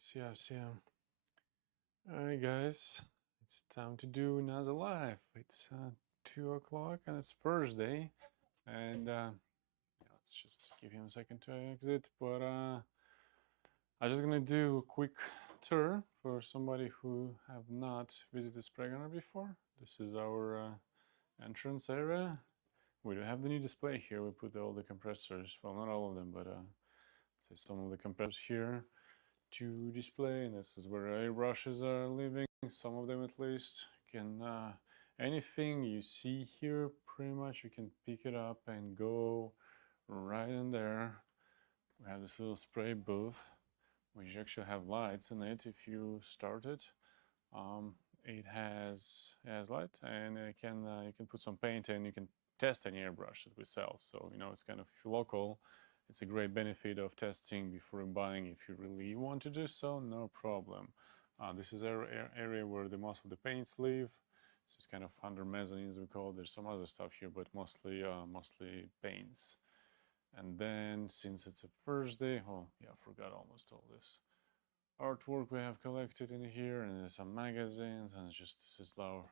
Yes. Alright, guys, it's time to do another live. It's 2 o'clock and it's Thursday. And let's just give him a second to exit. But I'm just gonna do a quick tour for somebody who have not visited Spregunner before. This is our entrance area. We do have the new display here. We put all the compressors, well, not all of them, but say some of the compressors here to display, and this is where airbrushes are living, some of them at least. You can anything you see here, pretty much you can pick it up and go right in there. We have this little spray booth which actually have lights in it if you start it. It has light, and you can put some paint and you can test any airbrush that we sell. So it's kind of, if you're local, it's a great benefit of testing before buying. If you really want to do so, no problem. This is our area where the most of the paints live. So it's kind of under mezzanines, we call it. There's some other stuff here, but mostly paints. And then, since it's a Thursday, oh yeah, I forgot almost all this artwork we have collected in here, and there's some magazines, and this is our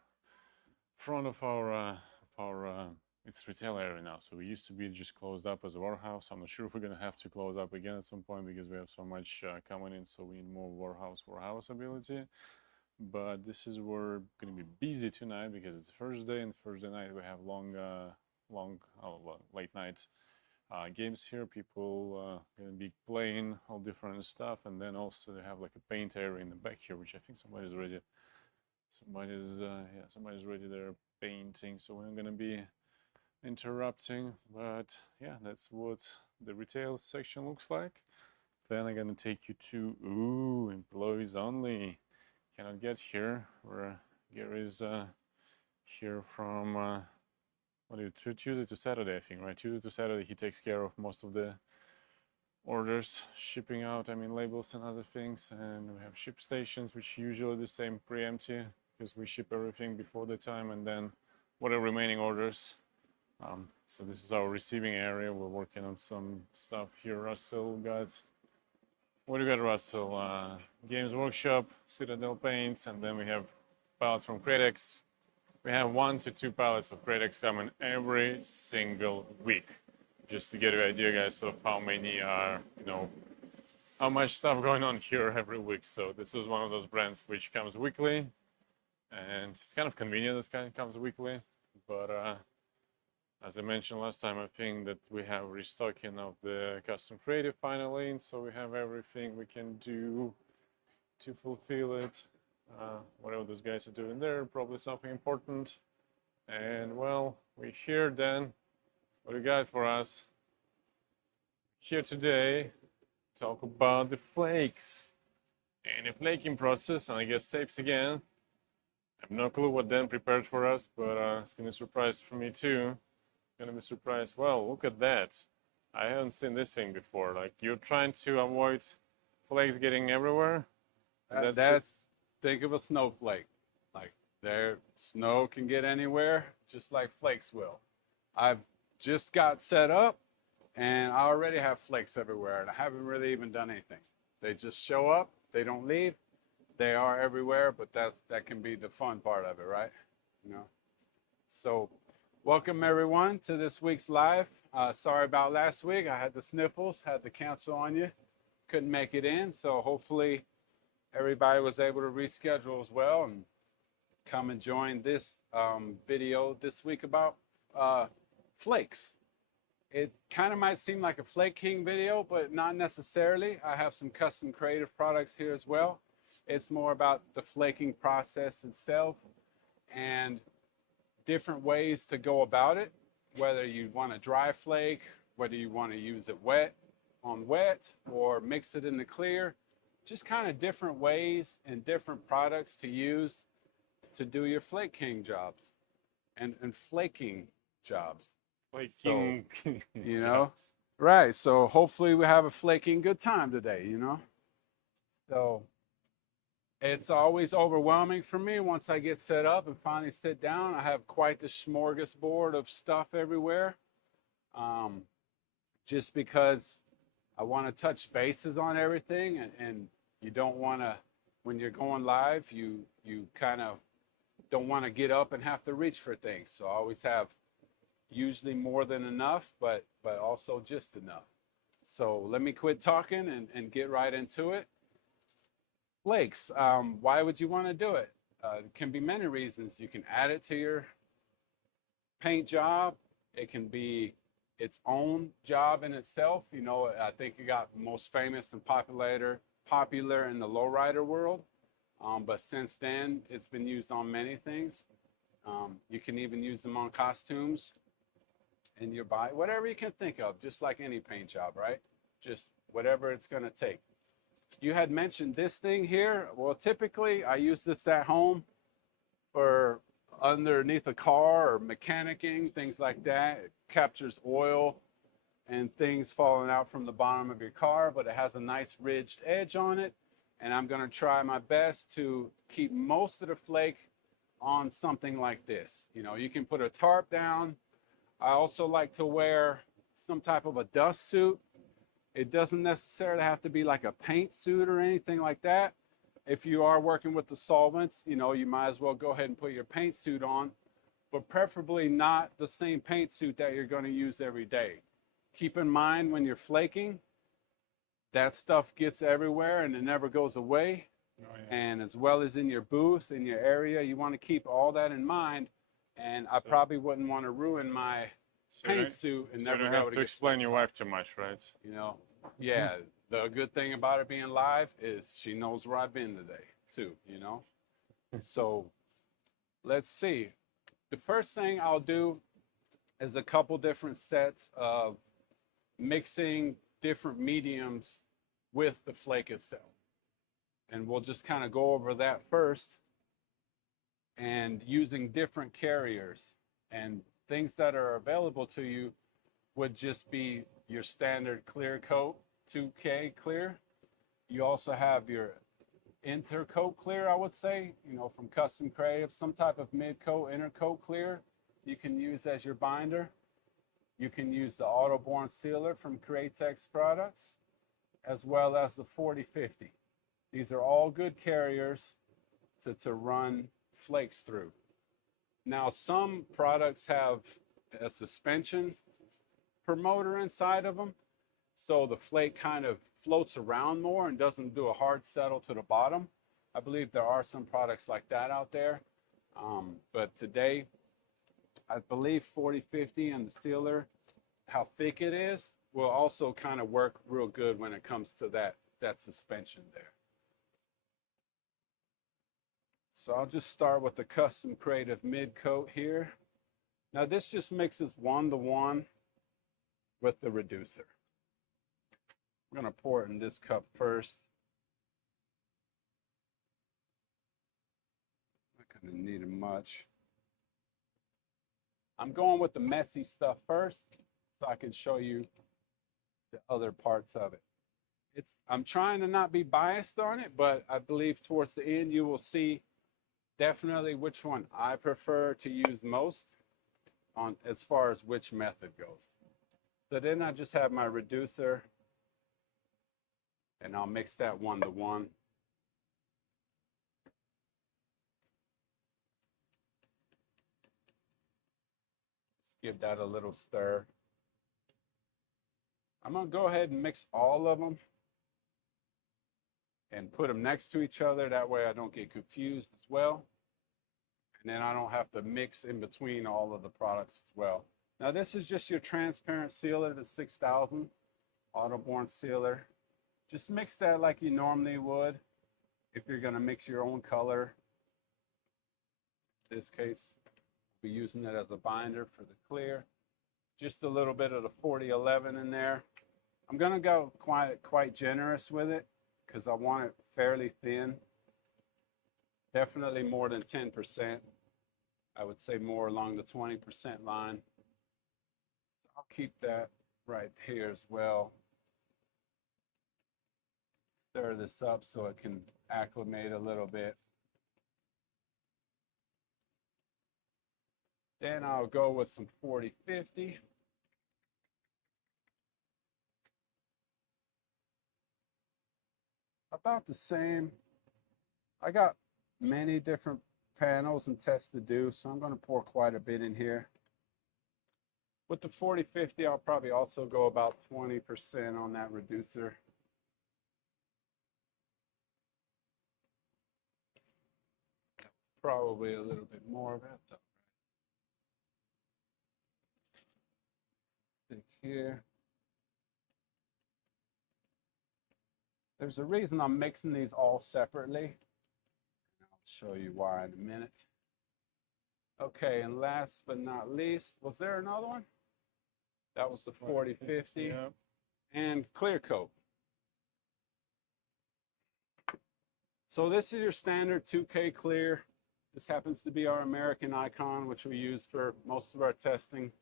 front of our it's retail area now. So we used to be just closed up as a warehouse. I'm not sure if we're gonna have to close up again at some point because we have so much coming in, so we need more warehouse ability. But this is where we're gonna be busy tonight because it's Thursday, and Thursday night we have late night games here. People gonna be playing all different stuff, and then also they have like a paint area in the back here, which I think somebody's ready there painting, so we're not gonna be interrupting. But yeah, that's what the retail section looks like. Then I'm gonna take you to employees only. Cannot get here, where Gary's here from Tuesday to Saturday, I think, right? Tuesday to Saturday he takes care of most of the orders, shipping out, labels and other things. And we have ship stations, which usually the same pre-empty because we ship everything before the time, and then whatever remaining orders. So this is our receiving area. We're working on some stuff here. Russell got, what do you got, Russell? Games Workshop, Citadel Paints, and then we have pallets from Kratex. We have 1 to 2 pallets of Kratex coming every single week. Just to get an idea, guys, of how many are, how much stuff going on here every week. So this is one of those brands which comes weekly, and it's kind of convenient. This kind of comes weekly, but as I mentioned last time, I think that we have restocking of the custom creative finally, and so we have everything we can do to fulfill it. Whatever those guys are doing there, probably something important. And well, we're here then. What do you got for us? Here today, talk about the flakes and the flaking process, and I guess tapes again. I have no clue what Dan prepared for us, but it's gonna be a surprise for me too. Gonna be surprised. Well, look at that. I haven't seen this thing before. Like, you're trying to avoid flakes getting everywhere? Think of a snowflake. Like, snow can get anywhere, just like flakes will. I've just got set up, and I already have flakes everywhere, and I haven't really even done anything. They just show up. They don't leave. They are everywhere, but that can be the fun part of it, right? So, welcome everyone to this week's live. Sorry about last week. I had the sniffles, had to cancel on you. Couldn't make it in, so hopefully everybody was able to reschedule as well and come and join this video this week about flakes. It kind of might seem like a Flake King video, but not necessarily. I have some custom creative products here as well. It's more about the flaking process itself and different ways to go about it, whether you want to dry flake, whether you want to use it wet on wet or mix it in the clear. Just kind of different ways and different products to use to do your Flake King jobs and flaking jobs. Flaking, so, right. So hopefully we have a flaking good time today, So it's always overwhelming for me once I get set up and finally sit down. I have quite the smorgasbord of stuff everywhere. Just because I want to touch bases on everything and You don't want to, when you're going live, you kind of don't want to get up and have to reach for things. So I always have usually more than enough, but also just enough. So let me quit talking and get right into it. Flakes, why would you want to do it? It can be many reasons. You can add it to your paint job. It can be its own job in itself. You know, I think it got most famous and popular in the lowrider world. But since then, it's been used on many things. You can even use them on costumes in your body, whatever you can think of, just like any paint job, right? Just whatever it's going to take. You had mentioned this thing here. Well, typically I use this at home for underneath a car or mechanicking, things like that. It captures oil and things falling out from the bottom of your car, but it has a nice ridged edge on it. And I'm going to try my best to keep most of the flake on something like this. You know, you can put a tarp down. I also like to wear some type of a dust suit. It doesn't necessarily have to be like a paint suit or anything like that. If you are working with the solvents, you know, you might as well go ahead and put your paint suit on, but preferably not the same paint suit that you're going to use every day. Keep in mind when you're flaking, that stuff gets everywhere and it never goes away. Oh, yeah. And as well as in your booth, in your area, you want to keep all that in mind. And I probably wouldn't want to ruin my paint suit and never don't be able have to to get explain your flakes wife too much, right? you know, yeah. The good thing about it being live is she knows where I've been today, too, you know. So let's see. The first thing I'll do is a couple different sets of mixing different mediums with the flake itself. And we'll just kind of go over that first, and using different carriers and things that are available to you would just be your standard clear coat, 2K clear. You also have your intercoat clear, I would say, you know, from Custom Creative, some type of mid-coat, intercoat clear you can use as your binder. You can use the auto-borne sealer from Createx products, as well as the 4050. These are all good carriers to run flakes through. Now, some products have a suspension promoter inside of them, so the flake kind of floats around more and doesn't do a hard settle to the bottom. I believe there are some products like that out there, but today I believe 4050 and the sealer, how thick it is, will also kind of work real good when it comes to that suspension there. So I'll just start with the Custom Creative mid coat here. Now this just mixes 1-to-1 with the reducer. I'm going to pour it in this cup first. Not going to need it much. I'm going with the messy stuff first so I can show you the other parts of it. I'm trying to not be biased on it, but I believe towards the end you will see definitely which one I prefer to use most on as far as which method goes. So then I just have my reducer, and I'll mix that 1-to-1. Just give that a little stir. I'm going to go ahead and mix all of them and put them next to each other. That way I don't get confused as well. And then I don't have to mix in between all of the products as well. Now this is just your transparent sealer, the 6000 auto-borne sealer. Just mix that like you normally would if you're going to mix your own color. In this case, we'll be using it as a binder for the clear. Just a little bit of the 4011 in there. I'm going to go quite generous with it because I want it fairly thin. Definitely more than 10%. I would say more along the 20% line. I'll keep that right here as well. Stir this up so it can acclimate a little bit. Then I'll go with some 4050. I about the same. I got many different panels and tests to do, so I'm going to pour quite a bit in here. With the 40-50, I'll probably also go about 20% on that reducer. Probably a little bit more of that. Stick here. There's a reason I'm mixing these all separately. I'll show you why in a minute. Okay, and last but not least, was there another one? That was the 40-50. Yeah. And clear coat. So this is your standard 2K clear. This happens to be our American Icon, which we use for most of our testing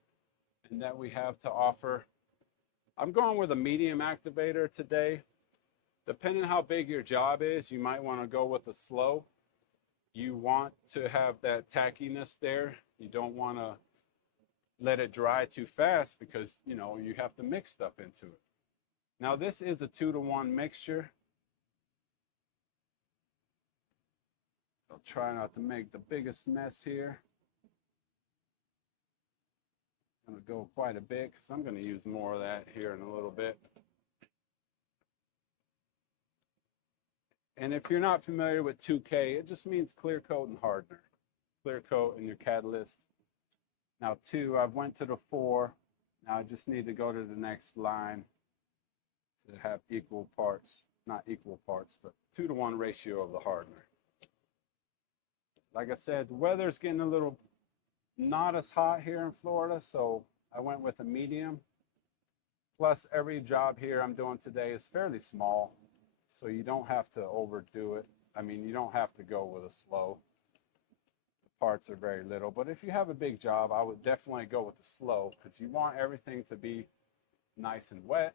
and that we have to offer. I'm going with a medium activator today. Depending on how big your job is, you might want to go with a slow. You want to have that tackiness there. You don't want to let it dry too fast because, you know, you have to mix stuff into it. Now this is a 2-to-1 mixture. I'll try not to make the biggest mess here. I'm going to go quite a bit because I'm going to use more of that here in a little bit. And if you're not familiar with 2K, it just means clear coat and hardener. Clear coat and your catalyst. Now 2, I've went to the 4. Now I just need to go to the next line to have equal parts, not equal parts, but 2-to-1 ratio of the hardener. Like I said, the weather's getting a little not as hot here in Florida, so I went with a medium. Plus, every job here I'm doing today is fairly small, so you don't have to overdo it. I mean, you don't have to go with a slow. The parts are very little, but if you have a big job, I would definitely go with the slow because you want everything to be nice and wet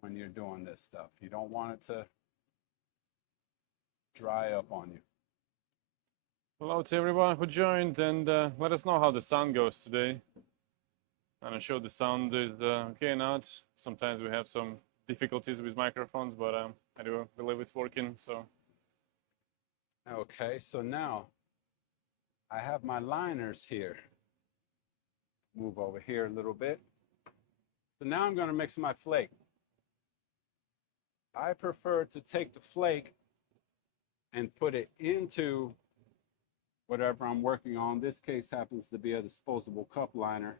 when you're doing this stuff. You don't want it to dry up on you. Hello to everyone who joined, and let us know how the sound goes today. I'm not sure the sound is okay or not. Sometimes we have some difficulties with microphones, but I do believe it's working. So, okay, so now I have my liners here. Move over here a little bit. So now I'm going to mix my flake. I prefer to take the flake and put it into whatever I'm working on. This case happens to be a disposable cup liner.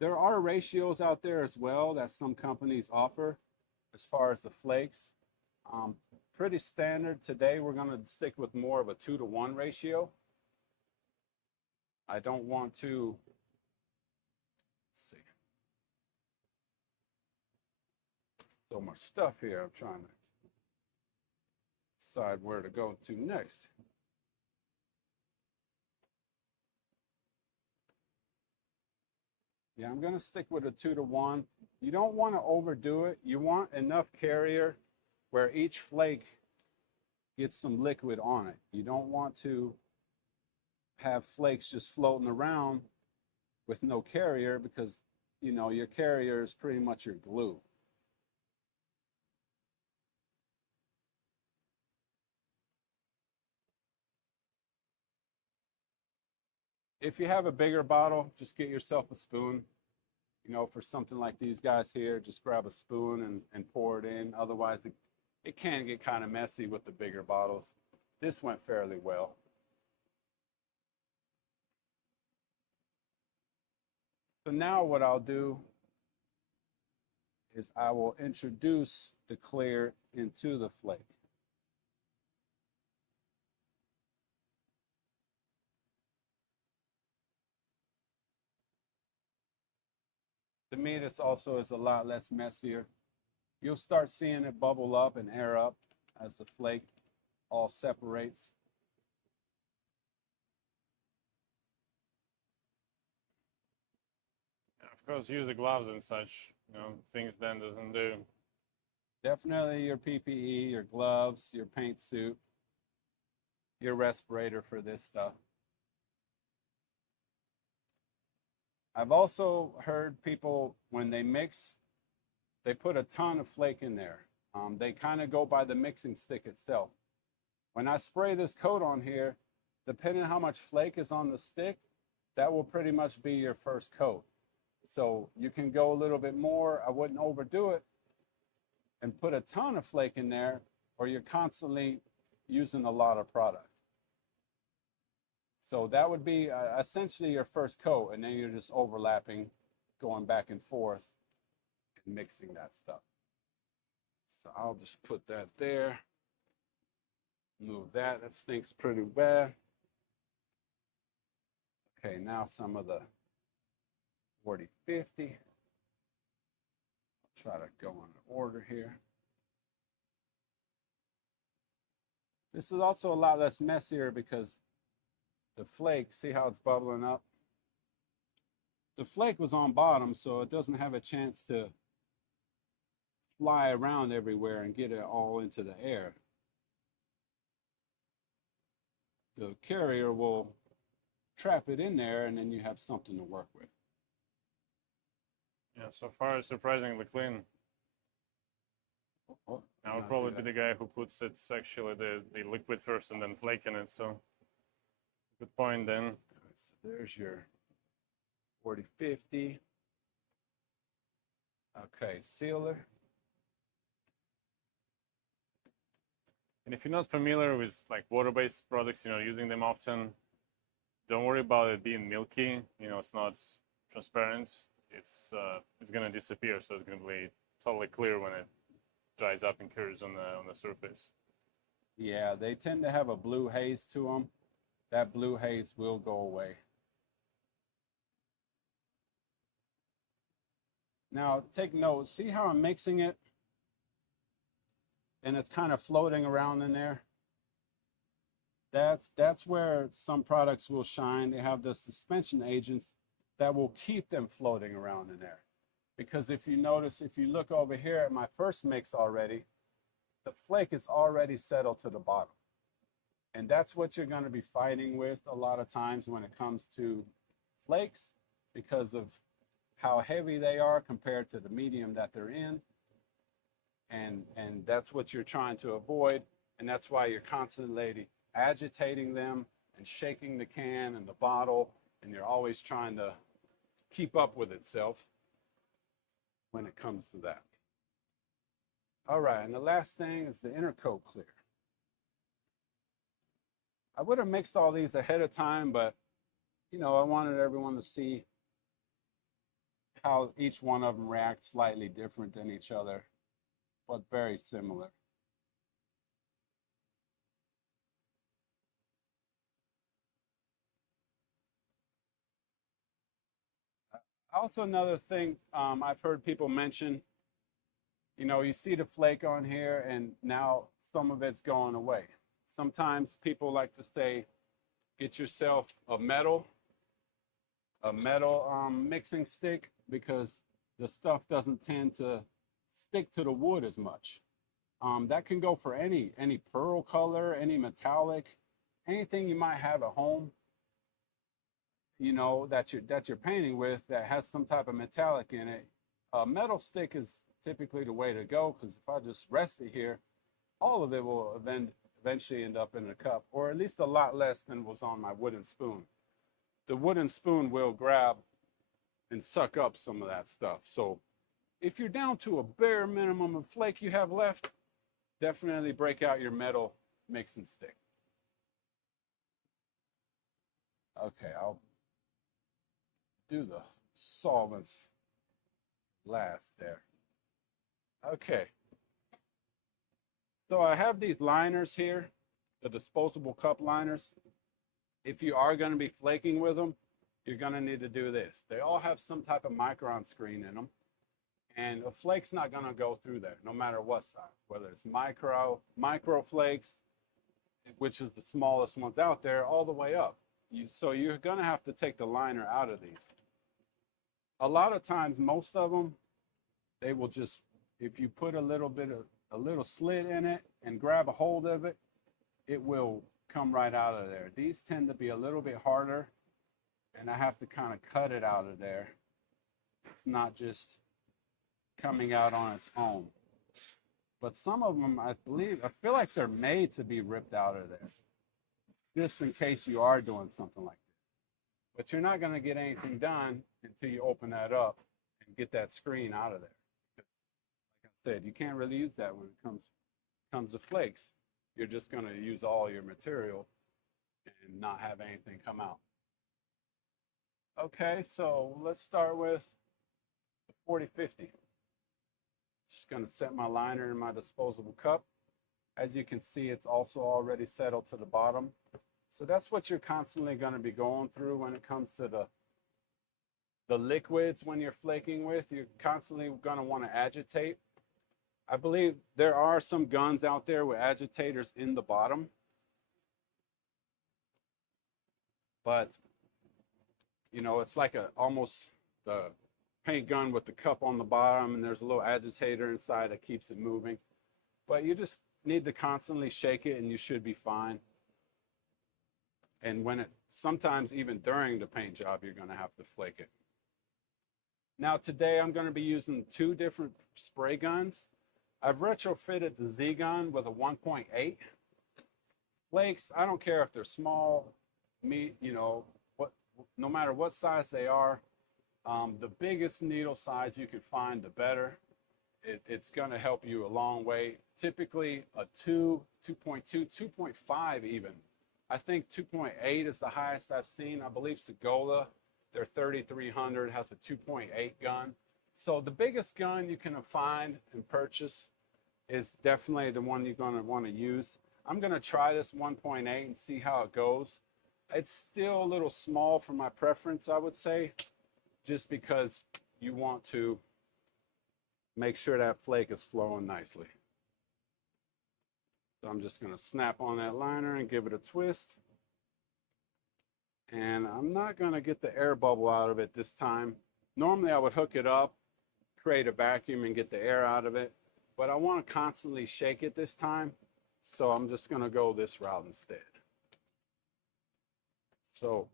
There are ratios out there as well that some companies offer as far as the flakes. Pretty standard today. We're going to stick with more of a 2-to-1 ratio. I don't want to, let's see. So much stuff here. I'm trying to decide where to go to next. Yeah, I'm going to stick with a 2-to-1. You don't want to overdo it. You want enough carrier where each flake gets some liquid on it. You don't want to have flakes just floating around with no carrier because, you know, your carrier is pretty much your glue. If you have a bigger bottle, just get yourself a spoon. You know, for something like these guys here, just grab a spoon and pour it in. Otherwise, it can get kind of messy with the bigger bottles. This went fairly well. So now what I'll do is I will introduce the clear into the flake. To me, this also is a lot less messier. You'll start seeing it bubble up and air up as the flake all separates. of course, use the gloves and such. You know, things Dan doesn't do. Definitely your PPE, your gloves, your paint suit, your respirator for this stuff. I've also heard people, when they mix, they put a ton of flake in there. They kind of go by the mixing stick itself. When I spray this coat on here, depending on how much flake is on the stick, that will pretty much be your first coat. So you can go a little bit more. I wouldn't overdo it and put a ton of flake in there, or you're constantly using a lot of product. So that would be essentially your first coat, and then you're just overlapping, going back and forth and mixing that stuff. So I'll just put that there. Move that. That stinks pretty bad. Okay, now some of the 40-50. I'll try to go in order here. This is also a lot less messier because the flake, see how it's bubbling up? The flake was on bottom, so it doesn't have a chance to fly around everywhere and get it all into the air. The carrier will trap it in there, and then you have something to work with. Yeah, so far surprisingly clean. I would probably be the guy who puts it actually the liquid first and then flake in it. So good point then. So there's your 40-50. Okay, sealer. And if you're not familiar with like water-based products, using them often, don't worry about it being milky. It's not transparent. It's gonna disappear, so it's gonna be totally clear when it dries up and cures on the surface. Yeah, they tend to have a blue haze to them. That blue haze will go away. Now take note, see how I'm mixing it? And it's kind of floating around in there. That's where some products will shine. They have the suspension agents that will keep them floating around in there. Because if you notice, if you look over here at my first mix already, the flake is already settled to the bottom. And that's what you're going to be fighting with a lot of times when it comes to flakes, because of how heavy they are compared to the medium that they're in. And that's what you're trying to avoid. And that's why you're constantly agitating them and shaking the can and the bottle. And you're always trying to keep up with itself when it comes to that. All right, and the last thing is the inner coat clear. I would have mixed all these ahead of time, but I wanted everyone to see how each one of them reacts slightly different than each other, but very similar. Also, another thing I've heard people mention, you see the flake on here and now some of it's going away. Sometimes people like to say, get yourself a metal mixing stick, because the stuff doesn't tend to stick to the wood as much. That can go for any pearl color, any metallic, anything you might have at home, that you're painting with that has some type of metallic in it. A metal stick is typically the way to go, because if I just rest it here, all of it will eventually end up in a cup, or at least a lot less than was on my wooden spoon. The wooden spoon will grab and suck up some of that stuff. So if you're down to a bare minimum of flake you have left, definitely break out your metal mixing stick. Okay, I'll do the solvents last there. Okay. So I have these liners here, the disposable cup liners. If you are going to be flaking with them, you're going to need to do this. They all have some type of micron screen in them. And a flake's not going to go through there, no matter what size, whether it's micro flakes, which is the smallest ones out there, all the way up. So you're going to have to take the liner out of these. A lot of times, most of them, they will just, if you put a little slit in it and grab a hold of it, it will come right out of there. These tend to be a little bit harder, and I have to kind of cut it out of there. It's not just coming out on its own. But some of them, I feel like they're made to be ripped out of there, just in case you are doing something like this. But you're not going to get anything done until you open that up and get that screen out of there. Like I said, you can't really use that when it comes to flakes. You're just going to use all your material and not have anything come out. Okay, so let's start with the 40/50. Just going to set my liner in my disposable cup. As you can see, it's also already settled to the bottom. So that's what you're constantly going to be going through when it comes to the liquids when you're flaking with. You're constantly going to want to agitate. I believe there are some guns out there with agitators in the bottom. But, you know, it's like almost the paint gun with the cup on the bottom, and there's a little agitator inside that keeps it moving. But you just need to constantly shake it and you should be fine. And sometimes even during the paint job, you're going to have to flake it. Now today I'm going to be using two different spray guns. I've retrofitted the Z gun with a 1.8. Flakes, I don't care if they're small, no matter what size they are, the biggest needle size you can find, the better. It's going to help you a long way. Typically a 2, 2.2, 2.5 even. I think 2.8 is the highest I've seen. I believe Segola, their 3300 has a 2.8 gun. So the biggest gun you can find and purchase is definitely the one you're going to want to use. I'm going to try this 1.8 and see how it goes. It's still a little small for my preference, I would say, just because you want to make sure that flake is flowing nicely. So I'm just going to snap on that liner and give it a twist. And I'm not going to get the air bubble out of it this time. Normally I would hook it up, create a vacuum and get the air out of it. But I want to constantly shake it this time. So I'm just going to go this route instead. So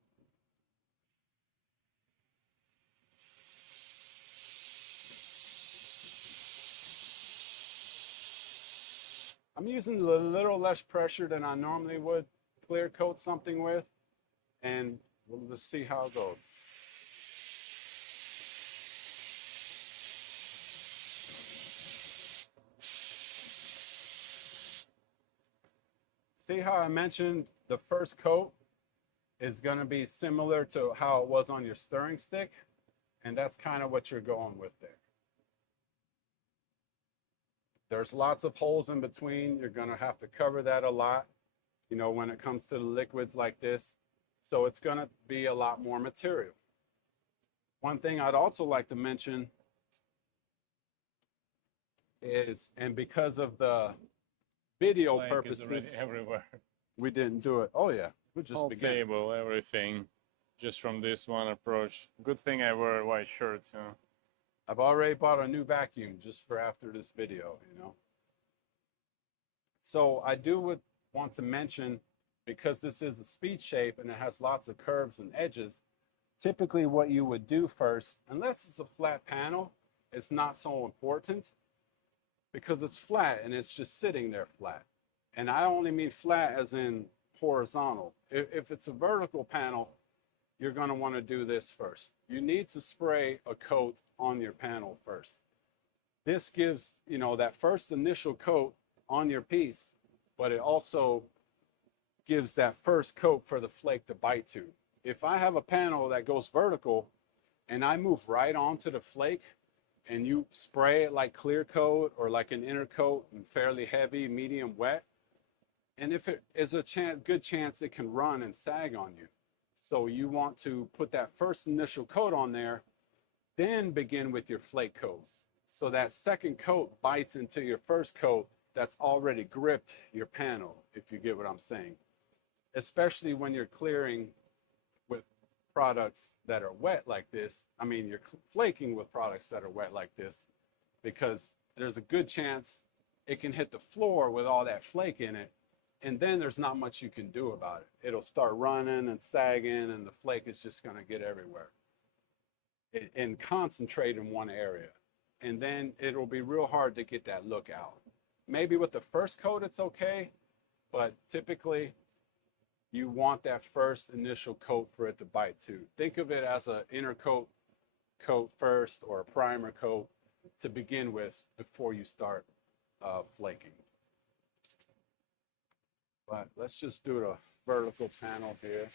I'm using a little less pressure than I normally would clear coat something with, and we'll just see how it goes. See how I mentioned the first coat is going to be similar to how it was on your stirring stick, and that's kind of what you're going with there. There's lots of holes in between. You're going to have to cover that a lot, you know, when it comes to the liquids like this. So it's going to be a lot more material. One thing I'd also like to mention is, and because of the video purposes, everywhere. we didn't do it. Oh yeah, we just Whole began. table, everything, just from this one approach. Good thing I wear a white shirt, so. I've already bought a new vacuum just for after this video, you know. So I would want to mention, because this is a speed shape and it has lots of curves and edges, typically what you would do first, unless it's a flat panel, it's not so important because it's flat and it's just sitting there flat. And I only mean flat as in horizontal. If it's a vertical panel, you're going to want to do this first. You need to spray a coat on your panel first. This gives, you know, that first initial coat on your piece, but it also gives that first coat for the flake to bite to. If I have a panel that goes vertical and I move right onto the flake and you spray it like clear coat or like an inner coat and fairly heavy, medium wet, and if it is a good chance it can run and sag on you. So you want to put that first initial coat on there, then begin with your flake coats. So that second coat bites into your first coat that's already gripped your panel, if you get what I'm saying. Especially when you're clearing with products that are wet like this. I mean, you're flaking with products that are wet like this, because there's a good chance it can hit the floor with all that flake in it, and then there's not much you can do about it. It'll start running and sagging, and the flake is just going to get everywhere and concentrate in one area. And then it'll be real hard to get that look out. maybe with the first coat it's okay, but typically you want that first initial coat for it to bite too. Think of it as an inner coat first, or a primer coat to begin with before you start flaking. But let's just do the vertical panel here.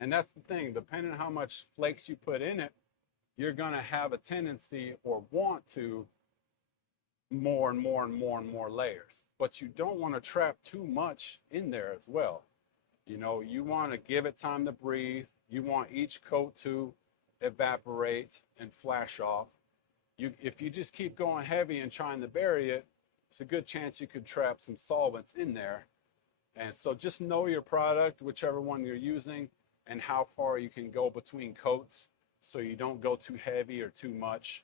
And that's the thing, depending on how much flakes you put in it, you're gonna have a tendency or want to more and more and more and more layers. But you don't want to trap too much in there as well. You know, you want to give it time to breathe. You want each coat to evaporate and flash off. If you just keep going heavy and trying to bury it, it's a good chance you could trap some solvents in there. And so just know your product, whichever one you're using, and how far you can go between coats so you don't go too heavy or too much,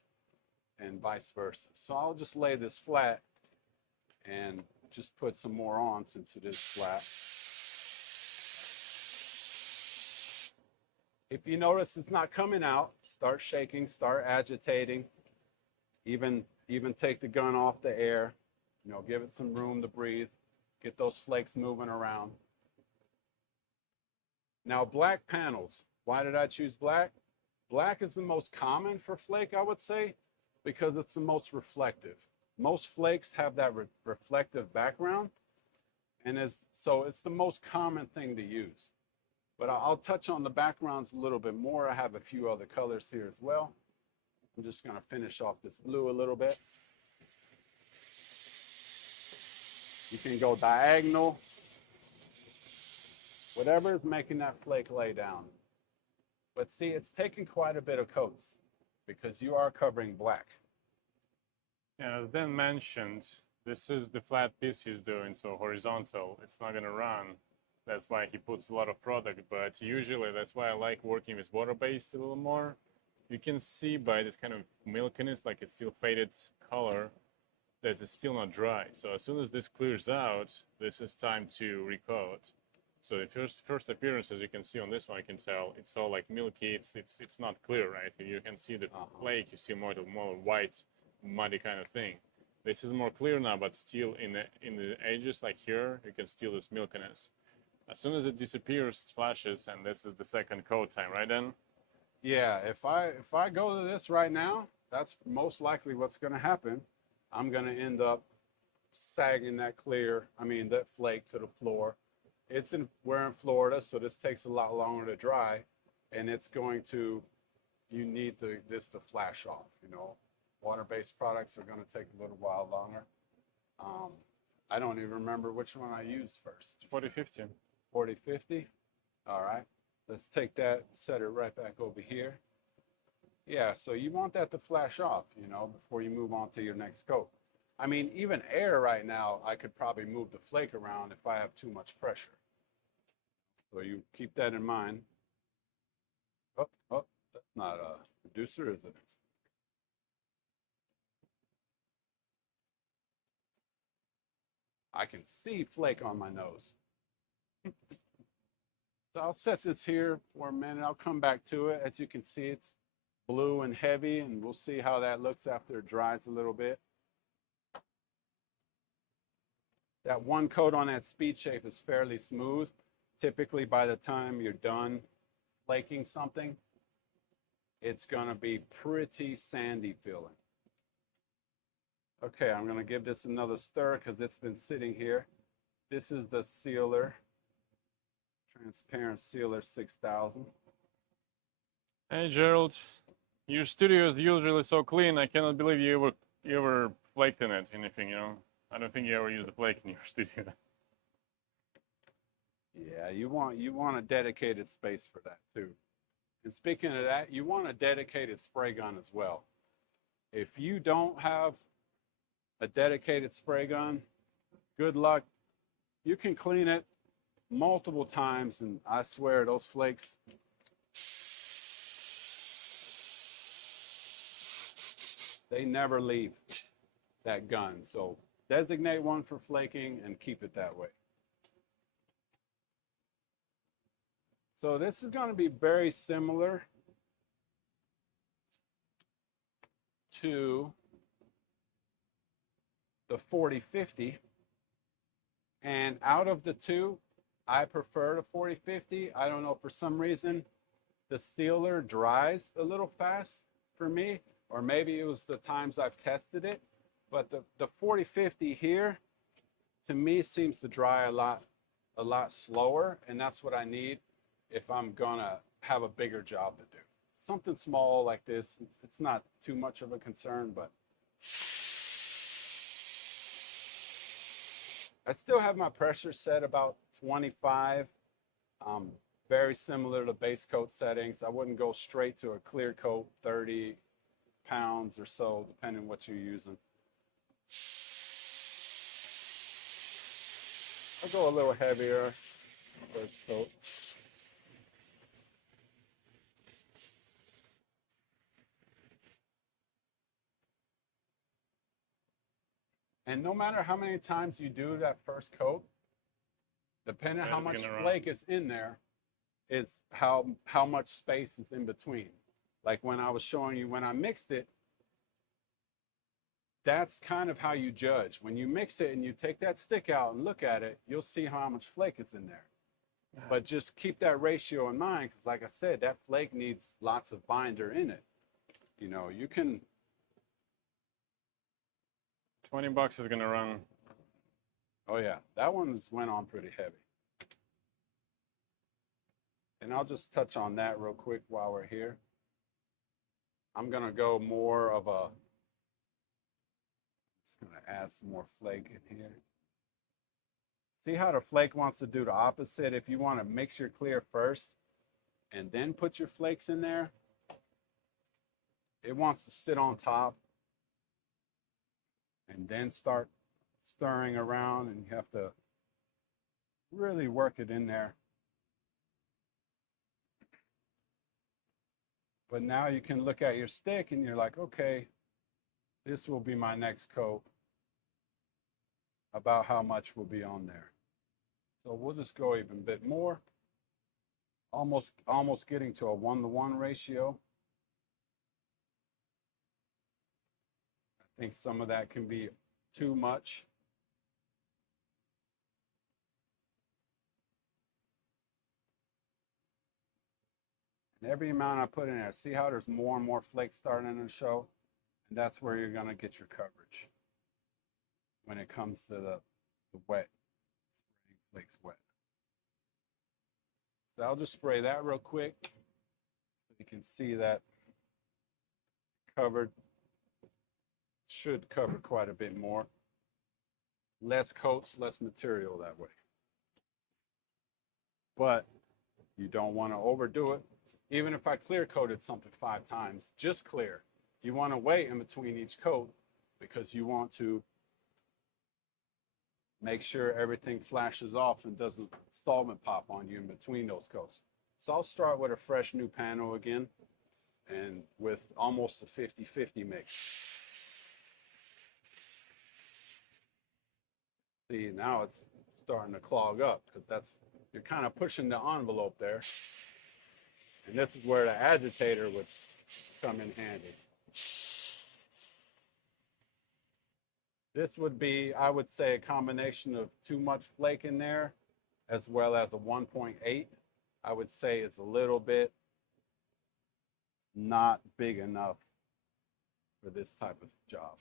and vice versa. So I'll just lay this flat and just put some more on since it is flat. If you notice it's not coming out, start shaking, start agitating, even take the gun off the air, you know, give it some room to breathe, get those flakes moving around. Now, black panels. Why did I choose black? Black is the most common for flake, I would say, because it's the most reflective. Most flakes have that reflective background, and so it's the most common thing to use. But I'll touch on the backgrounds a little bit more. I have a few other colors here as well. I'm just going to finish off this blue a little bit. You can go diagonal, whatever is making that flake lay down. But see, it's taking quite a bit of coats because you are covering black. Yeah, as Dan mentioned, this is the flat piece he's doing, so horizontal. It's not going to run. That's why he puts a lot of product, but usually that's why I like working with water-based a little more. You can see by this kind of milkiness, like it's still faded color, that it's still not dry. So as soon as this clears out, this is time to recoat. So the first appearance, as you can see on this one, I can tell it's all like milky. It's not clear, right? You can see the flake. You see more white, muddy kind of thing. This is more clear now, but still in the edges, like here, you can still this milkiness. As soon as it disappears, it flashes, and this is the second coat time, right, Dan? Yeah, if I go to this right now, that's most likely what's going to happen. I'm going to end up sagging that flake to the floor. We're in Florida, so this takes a lot longer to dry, and you need this to flash off. You know, water-based products are going to take a little while longer. I don't even remember which one I used first. 4050. 4050. All right, let's take that, set it right back over here. Yeah, so you want that to flash off, you know, before you move on to your next coat. I mean, even air right now, I could probably move the flake around if I have too much pressure. So you keep that in mind. Oh, that's not a reducer, is it? I can see flake on my nose. So I'll set this here for a minute. I'll come back to it. As you can see, it's blue and heavy, and we'll see how that looks after it dries a little bit. That one coat on that speed shape is fairly smooth. Typically, by the time you're done flaking something, it's going to be pretty sandy feeling. Okay, I'm going to give this another stir because it's been sitting here. This is the sealer, transparent sealer 6000. Hey Gerald, your studio is usually so clean. I cannot believe you ever flaked in it. Anything, you know? I don't think you ever used a flake in your studio. Yeah, you want a dedicated space for that too. And speaking of that, you want a dedicated spray gun as well. If you don't have a dedicated spray gun, good luck. You can clean it multiple times, and I swear those flakes, they never leave that gun. So designate one for flaking and keep it that way. So this is going to be very similar to the 40-50. And out of the two, I prefer the 40-50. I don't know, for some reason, the sealer dries a little fast for me, or maybe it was the times I've tested it. But the 40-50 here, to me, seems to dry a lot slower, and that's what I need if I'm gonna have a bigger job to do. Something small like this, it's not too much of a concern, but I still have my pressure set about 25. Very similar to base coat settings. I wouldn't go straight to a clear coat, 30 pounds or so, depending what you're using. I'll go a little heavier first coat. And no matter how many times you do that first coat, depending on how much flake is in there, is how much space is in between. Like when I was showing you when I mixed it, that's kind of how you judge. When you mix it and you take that stick out and look at it, you'll see how much flake is in there. But just keep that ratio in mind, because like I said, that flake needs lots of binder in it. You know, you can... $20 is gonna run. Oh yeah, that one went on pretty heavy. And I'll just touch on that real quick while we're here. I'm gonna go more of a... Just gonna add some more flake in here. See how the flake wants to do the opposite? If you want to mix your clear first and then put your flakes in there, it wants to sit on top and then start stirring around, and you have to really work it in there. But now you can look at your stick and you're like, okay, this will be my next coat. About how much will be on there. So we'll just go even a bit more. Almost getting to a 1-to-1 ratio. I think some of that can be too much. And every amount I put in there, see how there's more and more flakes starting to show? And that's where you're gonna get your coverage when it comes to the wet, spraying flakes wet. So I'll just spray that real quick so you can see that covered. Should cover quite a bit more. Less coats, less material that way. But you don't want to overdo it. Even if I clear coated something 5 times, just clear. You want to wait in between each coat because you want to make sure everything flashes off and doesn't solvent pop on you in between those coats. So I'll start with a fresh new panel again and with almost a 50-50 mix. See, now it's starting to clog up because you're kind of pushing the envelope there. And this is where the agitator would come in handy. This would be, I would say, a combination of too much flake in there as well as a 1.8. I would say it's a little bit not big enough for this type of job.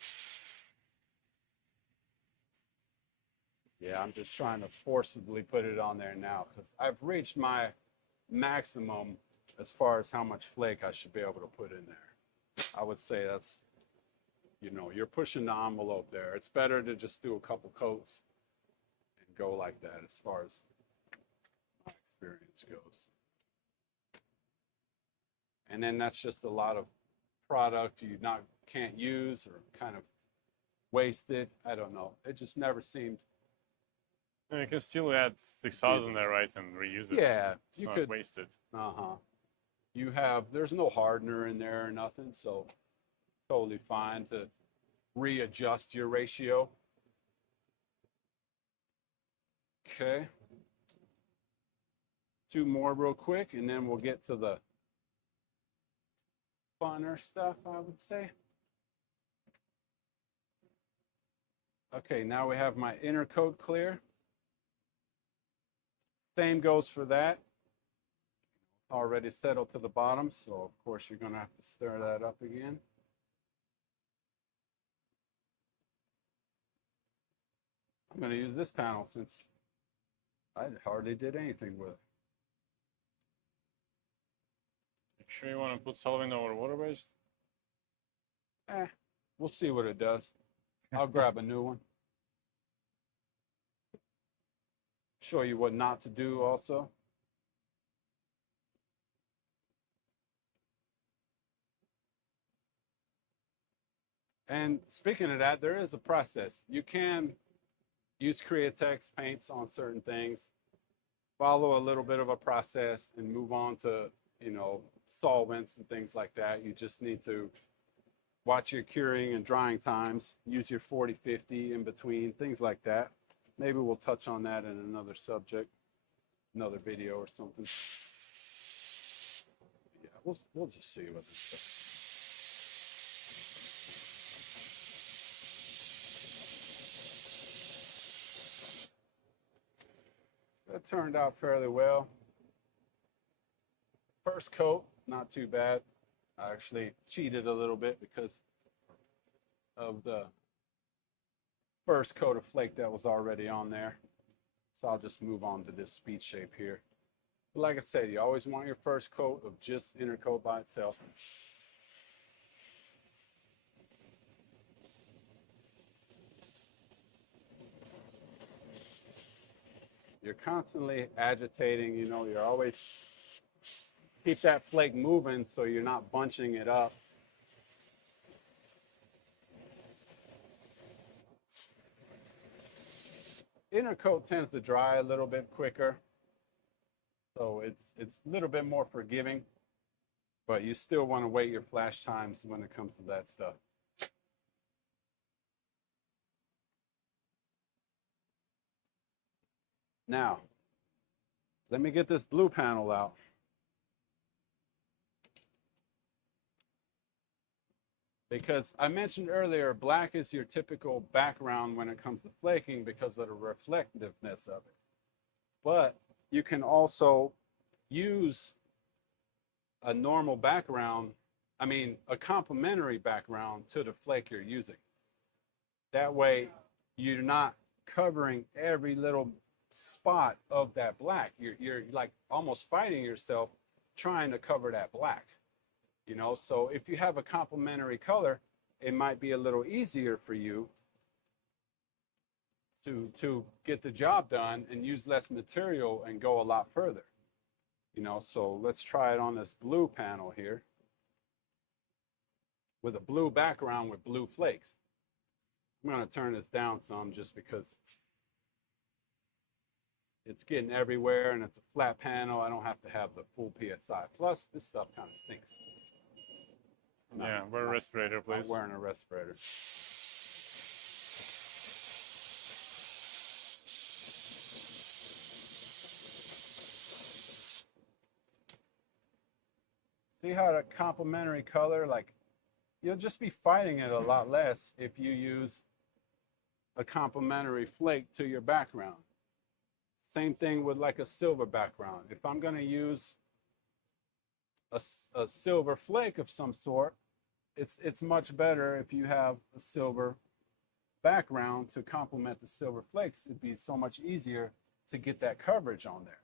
Yeah, I'm just trying to forcibly put it on there now because I've reached my maximum as far as how much flake I should be able to put in there. I would say that's, you know, you're pushing the envelope there. It's better to just do a couple coats and go like that as far as my experience goes. And then that's just a lot of product you can't use or kind of wasted. I don't know. It just never seemed. And you can still add 6,000 there, right, and reuse it. Yeah, it's not wasted. There's no hardener in there or nothing, so totally fine to readjust your ratio. Okay. 2 more real quick, and then we'll get to the funner stuff, I would say. Okay, now we have my inner coat clear. Same goes for that. Already settled to the bottom, so of course you're going to have to stir that up again. I'm going to use this panel since I hardly did anything with it. Make sure you want to put solvent over water-based. We'll see what it does. I'll grab a new one. Show you what not to do also. And speaking of that, there is a process. You can use Createx paints on certain things, follow a little bit of a process, and move on to, you know, solvents and things like that. You just need to watch your curing and drying times, use your 40-50 in between, things like that. Maybe we'll touch on that in another subject, another video or something. Yeah, we'll just see what this stuff. That turned out fairly well. First coat, not too bad. I actually cheated a little bit because of the first coat of flake that was already on there. So I'll just move on to this speed shape here. But like I said, you always want your first coat of just inner coat by itself. You're constantly agitating, you know, you're always keep that flake moving so you're not bunching it up. Inner coat tends to dry a little bit quicker, so it's a little bit more forgiving, but you still want to wait your flash times when it comes to that stuff. Now, let me get this blue panel out. Because I mentioned earlier, black is your typical background when it comes to flaking because of the reflectiveness of it. But you can also use a normal background, a complementary background to the flake you're using. That way, you're not covering every little spot of that black. You're like almost fighting yourself trying to cover that black. You know, so if you have a complementary color, it might be a little easier for you to get the job done and use less material and go a lot further. You know, so let's try it on this blue panel here with a blue background with blue flakes. I'm going to turn this down some just because it's getting everywhere and it's a flat panel. I don't have to have the full PSI. Plus, this stuff kind of stinks. Yeah, wear a respirator, please. I'm wearing a respirator. See how the complementary color, like, you'll just be fighting it a lot less if you use a complementary flake to your background. Same thing with like a silver background. If I'm going to use a silver flake of some sort, it's much better if you have a silver background to complement the silver flakes. It'd be so much easier to get that coverage on there.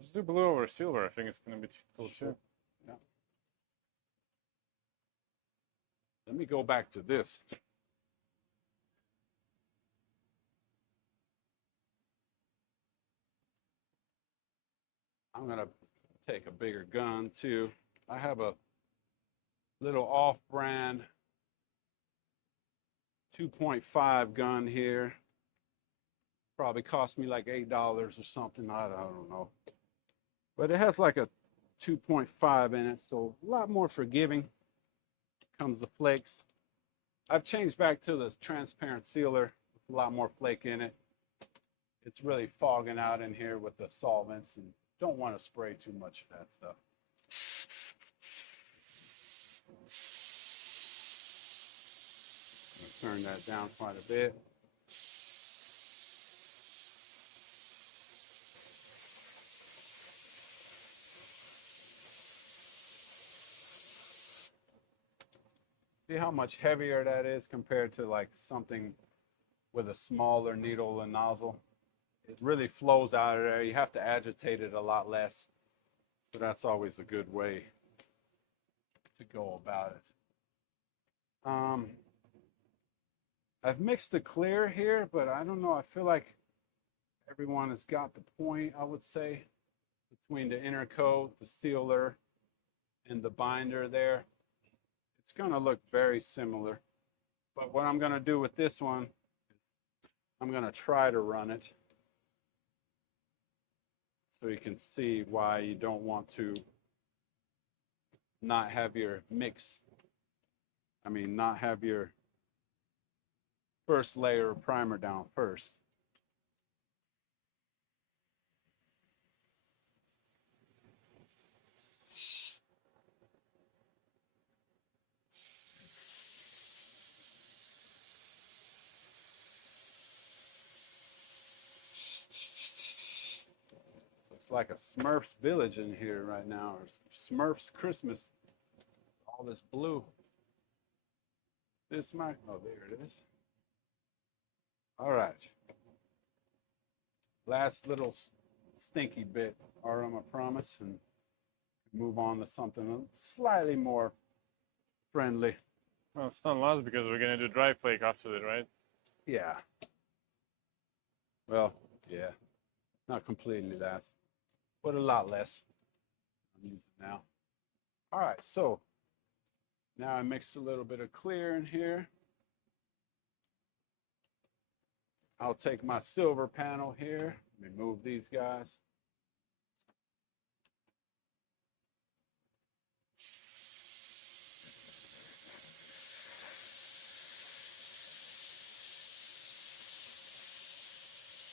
Just do blue over silver. I think it's going to be cool Sure. too. Yeah. Let me go back to this. I'm going to take a bigger gun too. I have a little off-brand 2.5 gun here. Probably cost me like $8 or something. I don't know. But it has like a 2.5 in it, so a lot more forgiving. Comes the flakes. I've changed back to the transparent sealer with a lot more flake in it. it's really fogging out in here with the solvents, and don't want to spray too much of that stuff. Turn that down quite a bit. See how much heavier that is compared to like something with a smaller needle and nozzle? It really flows out of there. You have to agitate it a lot less. So that's always a good way to go about it. I've mixed the clear here, but I don't know. I feel like everyone has got the point, I would say, between the inner coat, the sealer, and the binder there. It's going to look very similar. But what I'm going to do with this one, I'm going to try to run it so you can see why you don't want to not have your mix. Not have your first layer of primer down first. Looks like a Smurfs village in here right now, or Smurfs Christmas. All this blue. This might, oh, there it is. All right. Last little stinky bit, Aram, I promise, and move on to something slightly more friendly. Well, it's not last because we're gonna do dry flake after that, right? Yeah. Well, yeah. Not completely last, but a lot less. I'm using now. All right, so now I mixed a little bit of clear in here. I'll take my silver panel here. Let me move these guys.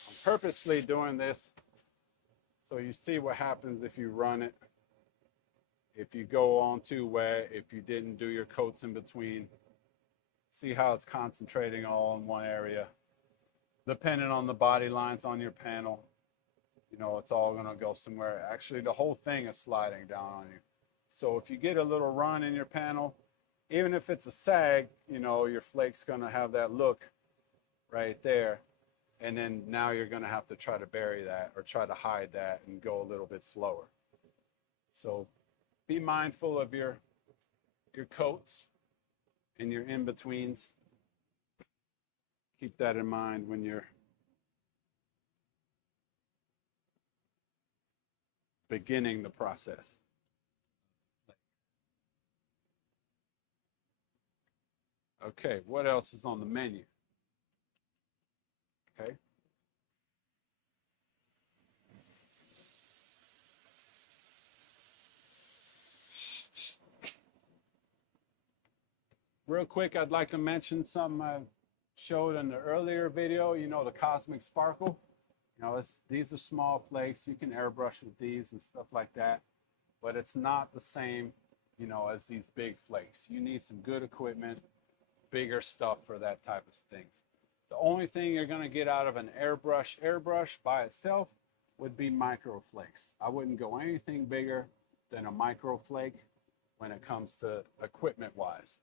I'm purposely doing this so you see what happens if you run it. If you go on too wet, if you didn't do your coats in between, see how it's concentrating all in one area. Depending on the body lines on your panel, it's all gonna go somewhere. Actually, the whole thing is sliding down on you. So if you get a little run in your panel, even if it's a sag, your flake's gonna have that look right there. And then now you're gonna have to try to bury that or try to hide that and go a little bit slower. So be mindful of your coats and your in-betweens. Keep that in mind when you're beginning the process. Okay, what else is on the menu? Okay. Real quick, I'd like to mention something I showed in the earlier video, the Cosmic Sparkle. These are small flakes. You can airbrush with these and stuff like that, but it's not the same, as these big flakes. You need some good equipment, bigger stuff for that type of things. The only thing you're going to get out of an airbrush by itself would be micro flakes. I wouldn't go anything bigger than a micro flake when it comes to equipment wise.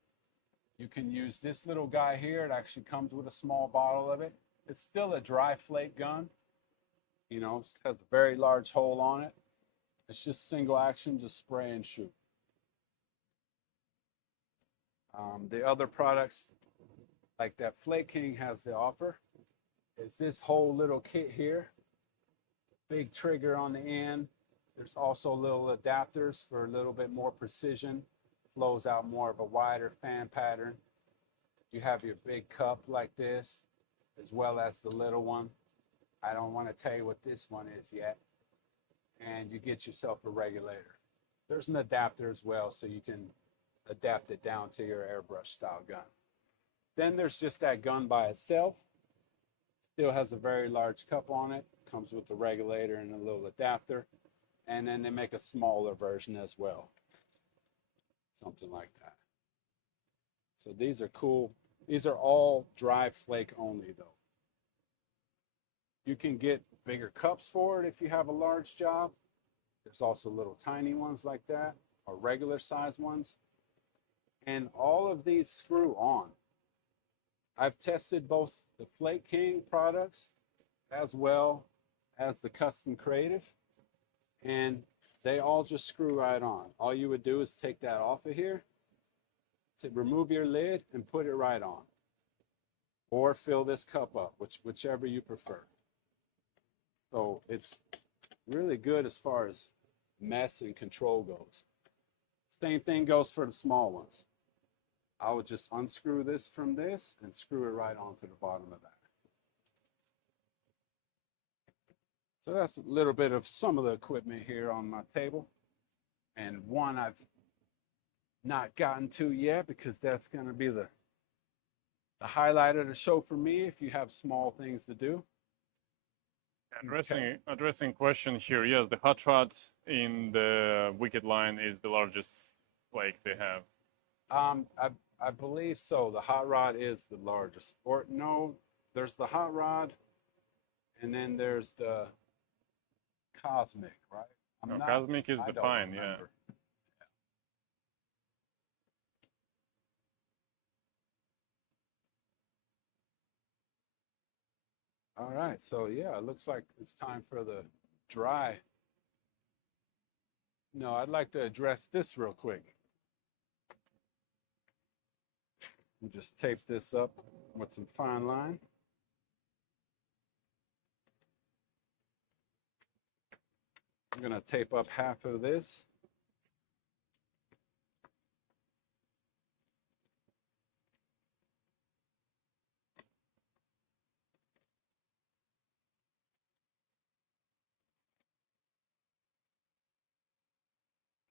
You can use this little guy here. It actually comes with a small bottle of it. It's still a dry flake gun. It has a very large hole on it. It's just single action, just spray and shoot. The other products, like that Flake King has to offer, is this whole little kit here. Big trigger on the end. There's also little adapters for a little bit more precision. Flows out more of a wider fan pattern. You have your big cup like this, as well as the little one. I don't want to tell you what this one is yet. And you get yourself a regulator. There's an adapter as well, so you can adapt it down to your airbrush style gun. Then there's just that gun by itself. Still has a very large cup on it. Comes with a regulator and a little adapter. And then they make a smaller version as well. Something like that. So these are cool. These are all dry flake only though. You can get bigger cups for it if you have a large job. There's also little tiny ones like that, or regular size ones. And all of these screw on. I've tested both the Flake King products as well as the Custom Creative, and they all just screw right on. All you would do is take that off of here, to remove your lid and put it right on. Or fill this cup up, whichever you prefer. So it's really good as far as mess and control goes. Same thing goes for the small ones. I would just unscrew this from this and screw it right onto the bottom of that. So that's a little bit of some of the equipment here on my table. And one I've not gotten to yet because that's going to be the highlight of the show for me if you have small things to do. Addressing question here. Yes, the hot rod in the Wicked line is the largest flake they have. I believe so. The hot rod is the largest. Or no, there's the hot rod, and then there's the Cosmic, right? No, Cosmic is the fine, yeah. All right, so yeah, it looks like it's time for the dry. No, I'd like to address this real quick. We just tape this up with some fine line. I'm gonna tape up half of this.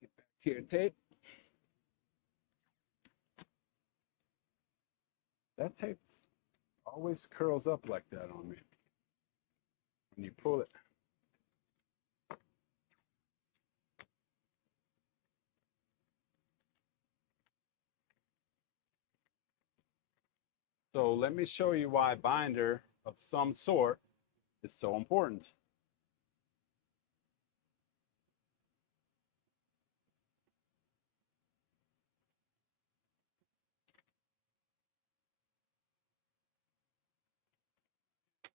Get back here, tape. That tape always curls up like that on me when you pull it. So let me show you why binder of some sort is so important.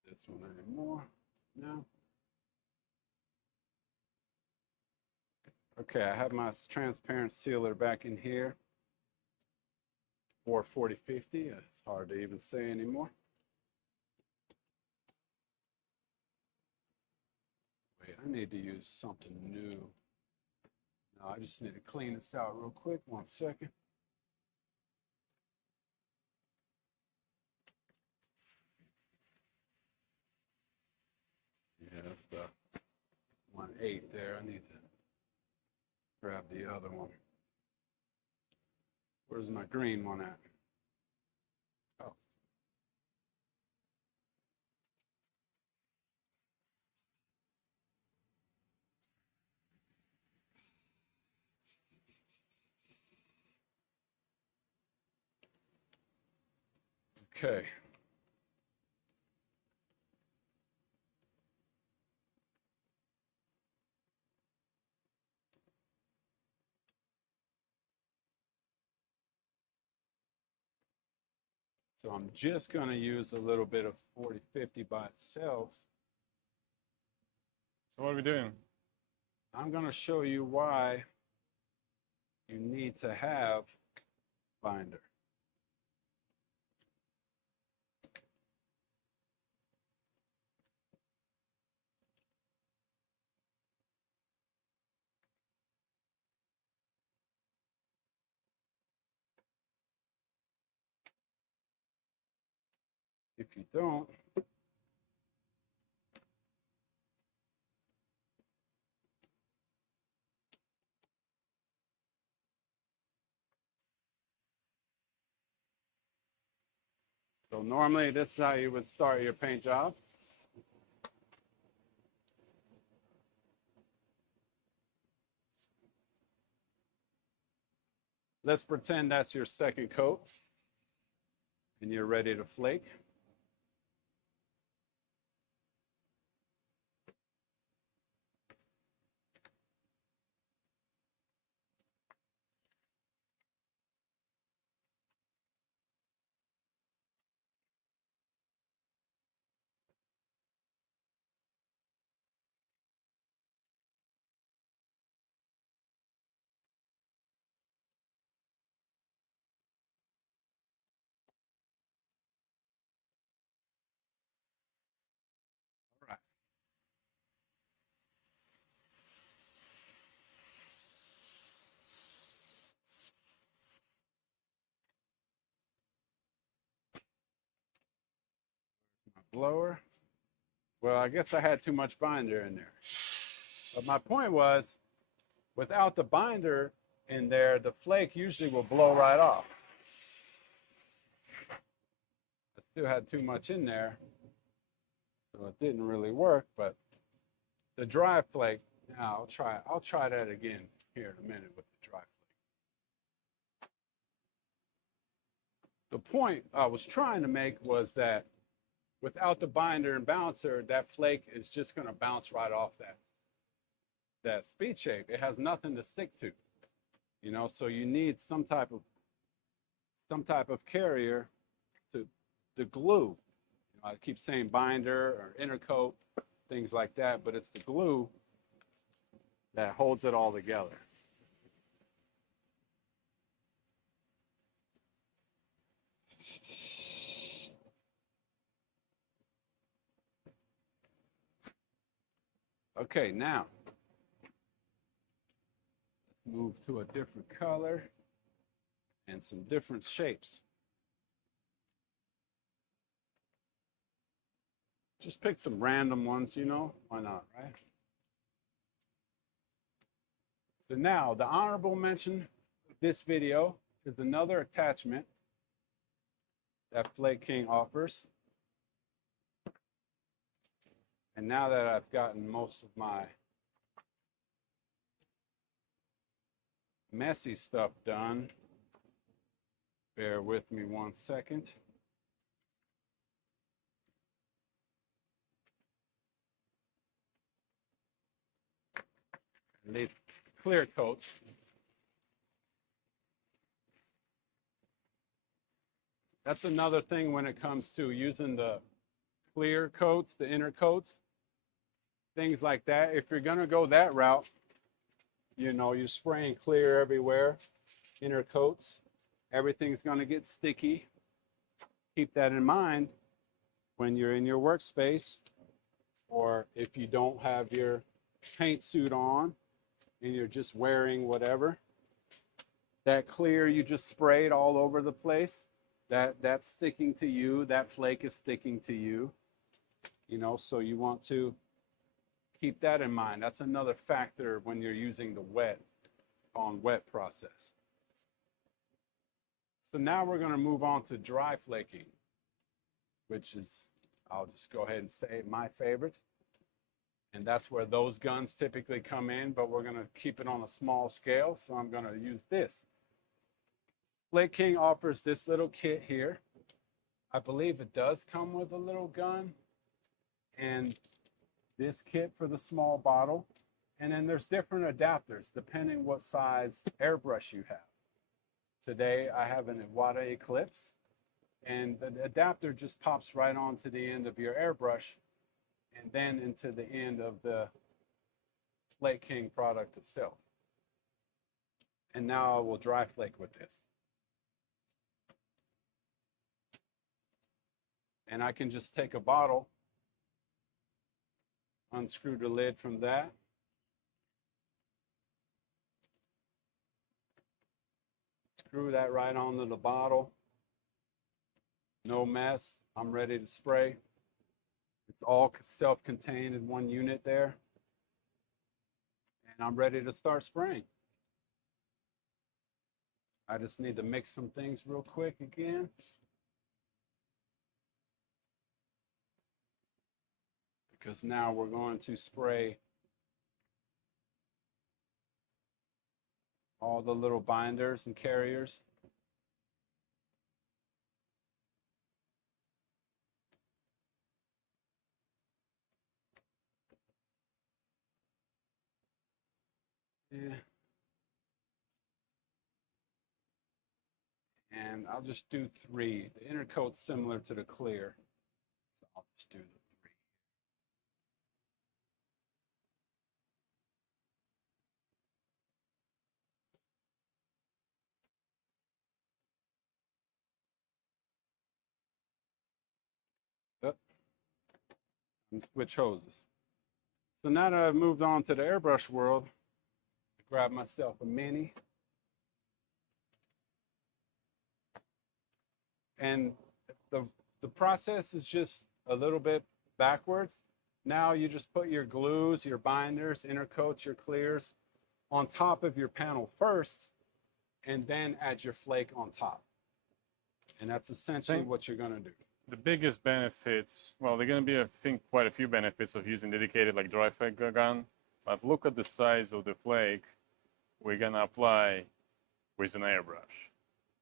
This one anymore. No. Okay, I have my transparent sealer back in here. 44050. It's hard to even say anymore. Wait, I need to use something new. No, I just need to clean this out real quick. 1 second. Yeah, that's the 1/8 there. I need to grab the other one. Where's my green one at? Oh. Okay. So I'm just going to use a little bit of 4050 by itself. So what are we doing? I'm going to show you why you need to have binder. If you don't, so normally this is how you would start your paint job. let's pretend that's your second coat and you're ready to flake. All right. Blower. Well, I guess I had too much binder in there. But my point was, without the binder in there, the flake usually will blow right off. I still had too much in there, so it didn't really work. But the dry flake, now I'll try that again here in a minute with the dry flake. The point I was trying to make was that without the binder and bouncer, that flake is just going to bounce right off that speed shape. It has nothing to stick to, you know. So you need some type of carrier to glue. You know, I keep saying binder or inner coat, things like that, but it's the glue that holds it all together. Okay, now let's move to a different color and some different shapes. Just pick some random ones, you know, why not, right? So now the honorable mention of this video is another attachment that Flake King offers. And now that I've gotten most of my messy stuff done, bear with me 1 second. These clear coats. That's another thing when it comes to using the clear coats, the inner coats, things like that. If you're going to go that route, you know, you're spraying clear everywhere, inner coats, everything's going to get sticky. Keep that in mind when you're in your workspace, or if you don't have your paint suit on and you're just wearing whatever. That clear you just sprayed all over the place, that's sticking to you, that flake is sticking to you, you know, so you want to keep that in mind. That's another factor when you're using the wet on wet process. So now we're going to move on to dry flaking, which is, I'll just go ahead and say, my favorite. And that's where those guns typically come in, but we're going to keep it on a small scale, so I'm going to use this. Flake King offers this little kit here. I believe it does come with a little gun and this kit for the small bottle. And then there's different adapters depending what size airbrush you have. Today I have an Iwata Eclipse, and the adapter just pops right onto the end of your airbrush and then into the end of the Flake King product itself. And now I will dry flake with this. And I can just take a bottle, unscrew the lid from that, screw that right onto the bottle. No mess. I'm ready to spray. It's all self-contained in one unit there. And I'm ready to start spraying. I just need to mix some things real quick again. Because now we're going to spray all the little binders and carriers. Yeah. And I'll just do 3. The inner coat's similar to the clear, so I'll just do the 3. Yep. And switch hoses. So now that I've moved on to the airbrush world, I grab myself a mini. And the process is just a little bit backwards. Now you just put your glues, your binders, inner coats, your clears on top of your panel first, and then add your flake on top. And that's essentially what you're gonna do. The biggest benefits, well, there are going to be, I think, quite a few benefits of using dedicated like dry flake gun. But look at the size of the flake we're going to apply with an airbrush,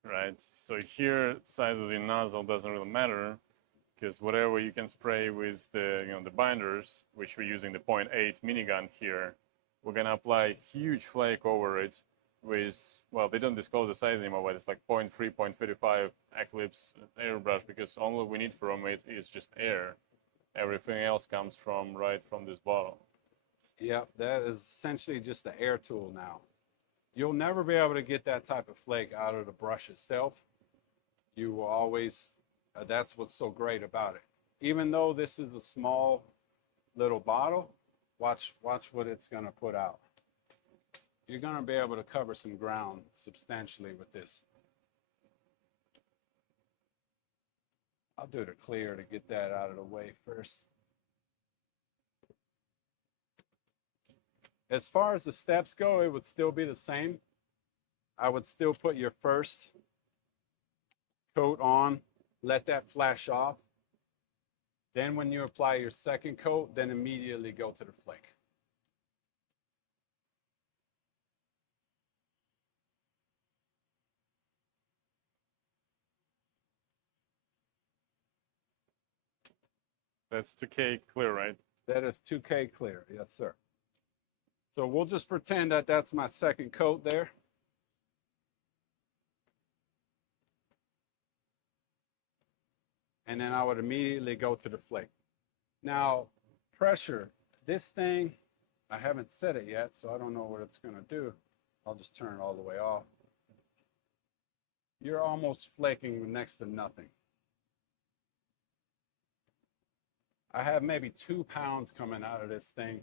right? So here, size of the nozzle doesn't really matter because whatever you can spray with the, the binders, which we're using the 0.8 minigun here, we're going to apply huge flake over it with, well, they don't disclose the size anymore, but it's like 0.3, 0.35 Eclipse airbrush because all we need from it is just air. Everything else comes from right from this bottle. Yep, that is essentially just the air tool now. You'll never be able to get that type of flake out of the brush itself. You will always, that's what's so great about it. Even though this is a small little bottle, watch what it's gonna put out. You're gonna be able to cover some ground substantially with this. I'll do the clear to get that out of the way first. As far as the steps go, it would still be the same. I would still put your first coat on, let that flash off. Then when you apply your second coat, then immediately go to the flake. That's 2K clear, right? That is 2K clear, yes sir. So we'll just pretend that that's my second coat there. And then I would immediately go to the flake. Now, pressure, this thing, I haven't set it yet, so I don't know what it's gonna do. I'll just turn it all the way off. You're almost flaking with next to nothing. I have maybe 2 pounds coming out of this thing. And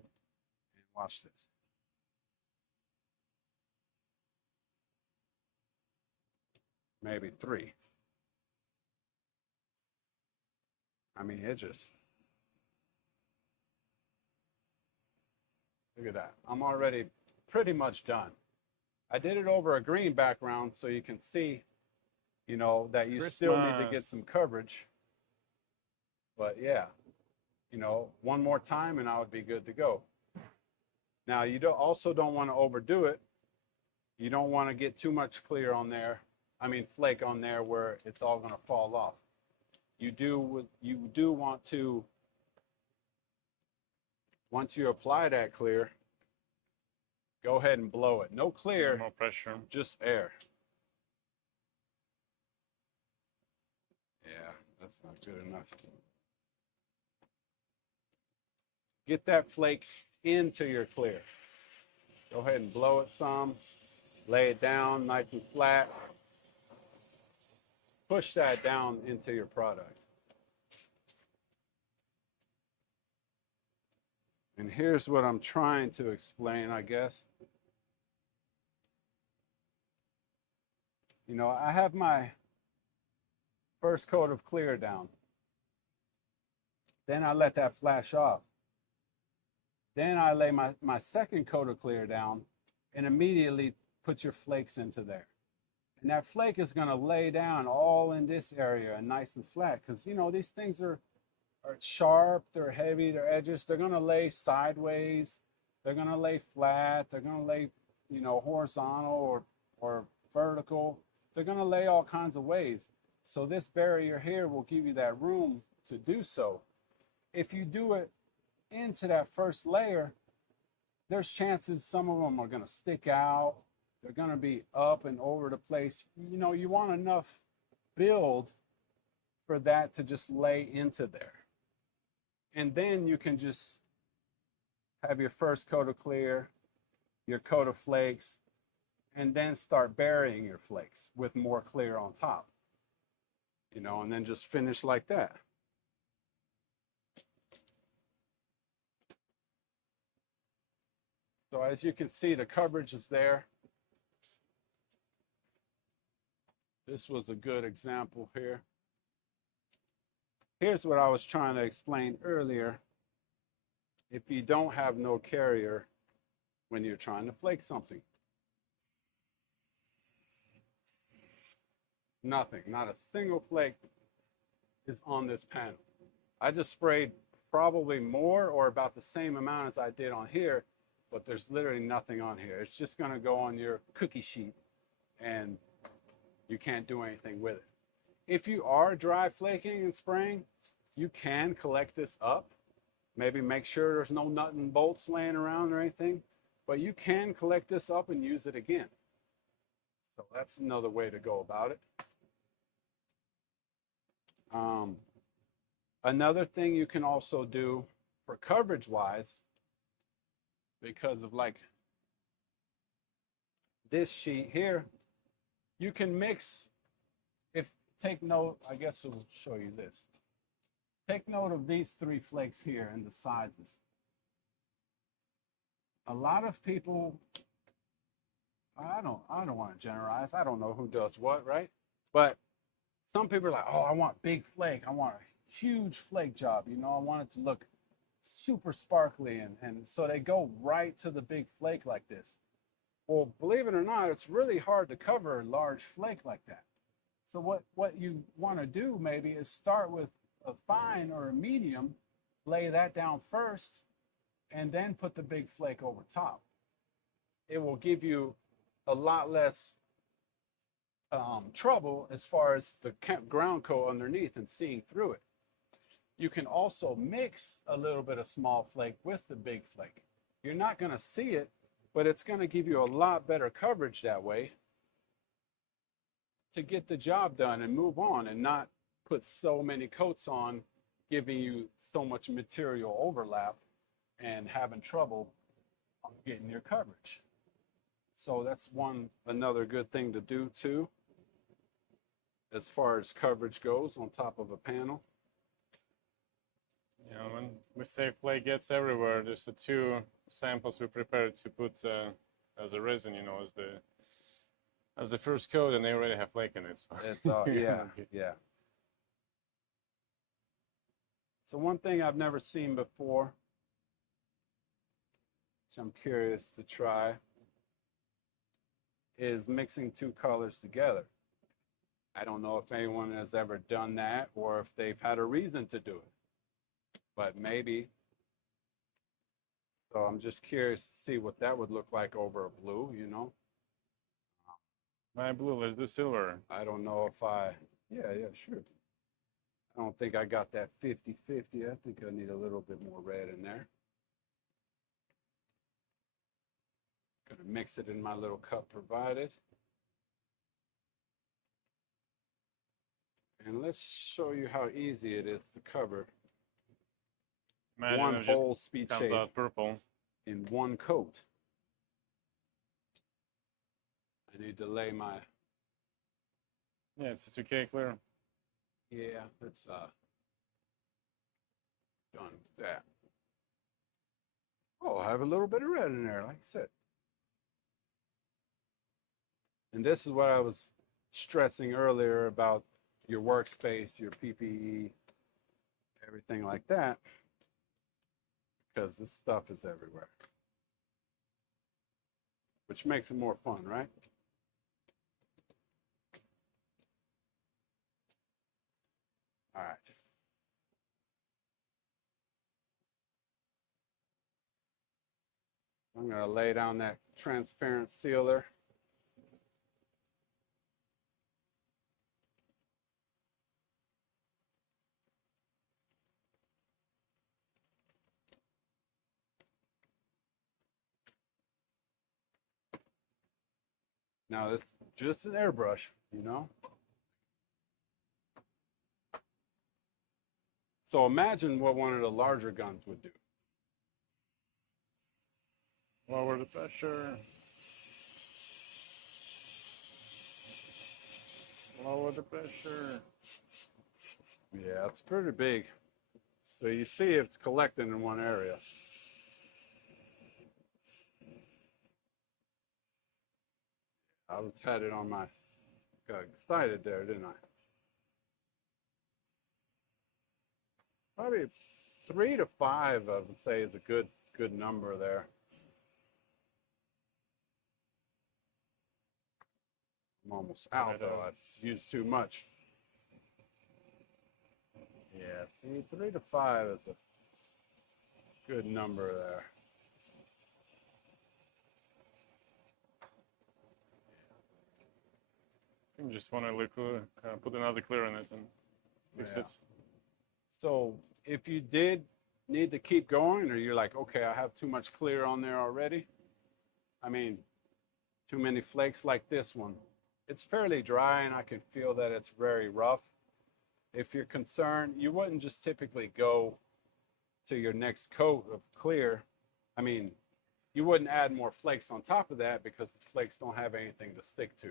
watch this. Maybe 3. I mean, it just, look at that. I'm already pretty much done. I did it over a green background so you can see, you know, that you still need to get some coverage. But yeah, you know, one more time and I would be good to go. Now, you also don't want to overdo it. You don't want to get too much clear on there. I mean, flake on there where it's all going to fall off. You do want to, once you apply that clear, go ahead and blow it. No clear, no pressure, just air. Yeah, that's not good enough. Get that flake into your clear. Go ahead and blow it some. Lay it down nice and flat. Push that down into your product. And here's what I'm trying to explain, I guess. You know, I have my first coat of clear down. Then I let that flash off. Then I lay my second coat of clear down and immediately put your flakes into there. And that flake is going to lay down all in this area and nice and flat because, you know, these things are sharp, they're heavy, their edges, they're going to lay sideways, they're going to lay flat, they're going to lay you know, horizontal or vertical. They're going to lay all kinds of ways. So this barrier here will give you that room to do so. If you do it into that first layer, there's chances some of them are going to stick out. They're going to be up and over the place. You know, you want enough build for that to just lay into there. And then you can just have your first coat of clear, your coat of flakes, and then start burying your flakes with more clear on top. You know, and then just finish like that. So as you can see, the coverage is there. This was a good example here. Here's what I was trying to explain earlier. If you don't have no carrier when you're trying to flake something. Nothing, not a single flake is on this panel. I just sprayed probably more or about the same amount as I did on here, but there's literally nothing on here. It's just gonna go on your cookie sheet and you can't do anything with it. If you are dry flaking and spraying, you can collect this up. Maybe make sure there's no nut and bolts laying around or anything, but you can collect this up and use it again. So that's another way to go about it. Another thing you can also do for coverage wise, because of like this sheet here, you can mix, take note, I guess it will show you this. Take note of these 3 flakes here and the sizes. A lot of people, I don't want to generalize. I don't know who does what, right? But some people are like, oh, I want big flake. I want a huge flake job. You know, I want it to look super sparkly. And so they go right to the big flake like this. Well, believe it or not, it's really hard to cover a large flake like that. So what you want to do maybe is start with a fine or a medium, lay that down first, and then put the big flake over top. It will give you a lot less trouble as far as the ground coat underneath and seeing through it. You can also mix a little bit of small flake with the big flake. You're not going to see it, but it's going to give you a lot better coverage that way to get the job done and move on and not put so many coats on, giving you so much material overlap and having trouble getting your coverage. So that's another good thing to do too, as far as coverage goes on top of a panel. You know, when we say flake gets everywhere, there's the 2 samples we prepared to put as a resin, you know, as the first coat, and they already have flake in it. So. It's all, yeah. So one thing I've never seen before, which I'm curious to try, is mixing 2 colors together. I don't know if anyone has ever done that or if they've had a reason to do it, but maybe. So I'm just curious to see what that would look like over a blue, you know. My blue, let's do silver. I don't know if yeah, sure. I don't think I got that 50-50. I think I need a little bit more red in there. Gonna mix it in my little cup provided. And let's show you how easy it is to cover one whole speed shade out purple in one coat. I need to lay my... Yeah, it's a 2K clear. Yeah, that's done with that. Oh, I have a little bit of red in there, like I said. And this is what I was stressing earlier about your workspace, your PPE, everything like that, because this stuff is everywhere, which makes it more fun, right? All right. I'm going to lay down that transparent sealer. Now this is just an airbrush, you know. So imagine what one of the larger guns would do. Lower the pressure. Lower the pressure. Yeah, it's pretty big. So you see it's collecting in one area. I was had it on my, got excited there, didn't I? Probably 3 to 5, I would say, is a good number there. I'm almost out though. I've used too much. Yeah, see, 3 to 5 is a good number there. You just want to put another clear in it and fix it. So if you did need to keep going, or you're like, okay, I have too much clear on there already. I mean, too many flakes like this one. It's fairly dry and I can feel that it's very rough. If you're concerned, you wouldn't just typically go to your next coat of clear. I mean, you wouldn't add more flakes on top of that because the flakes don't have anything to stick to.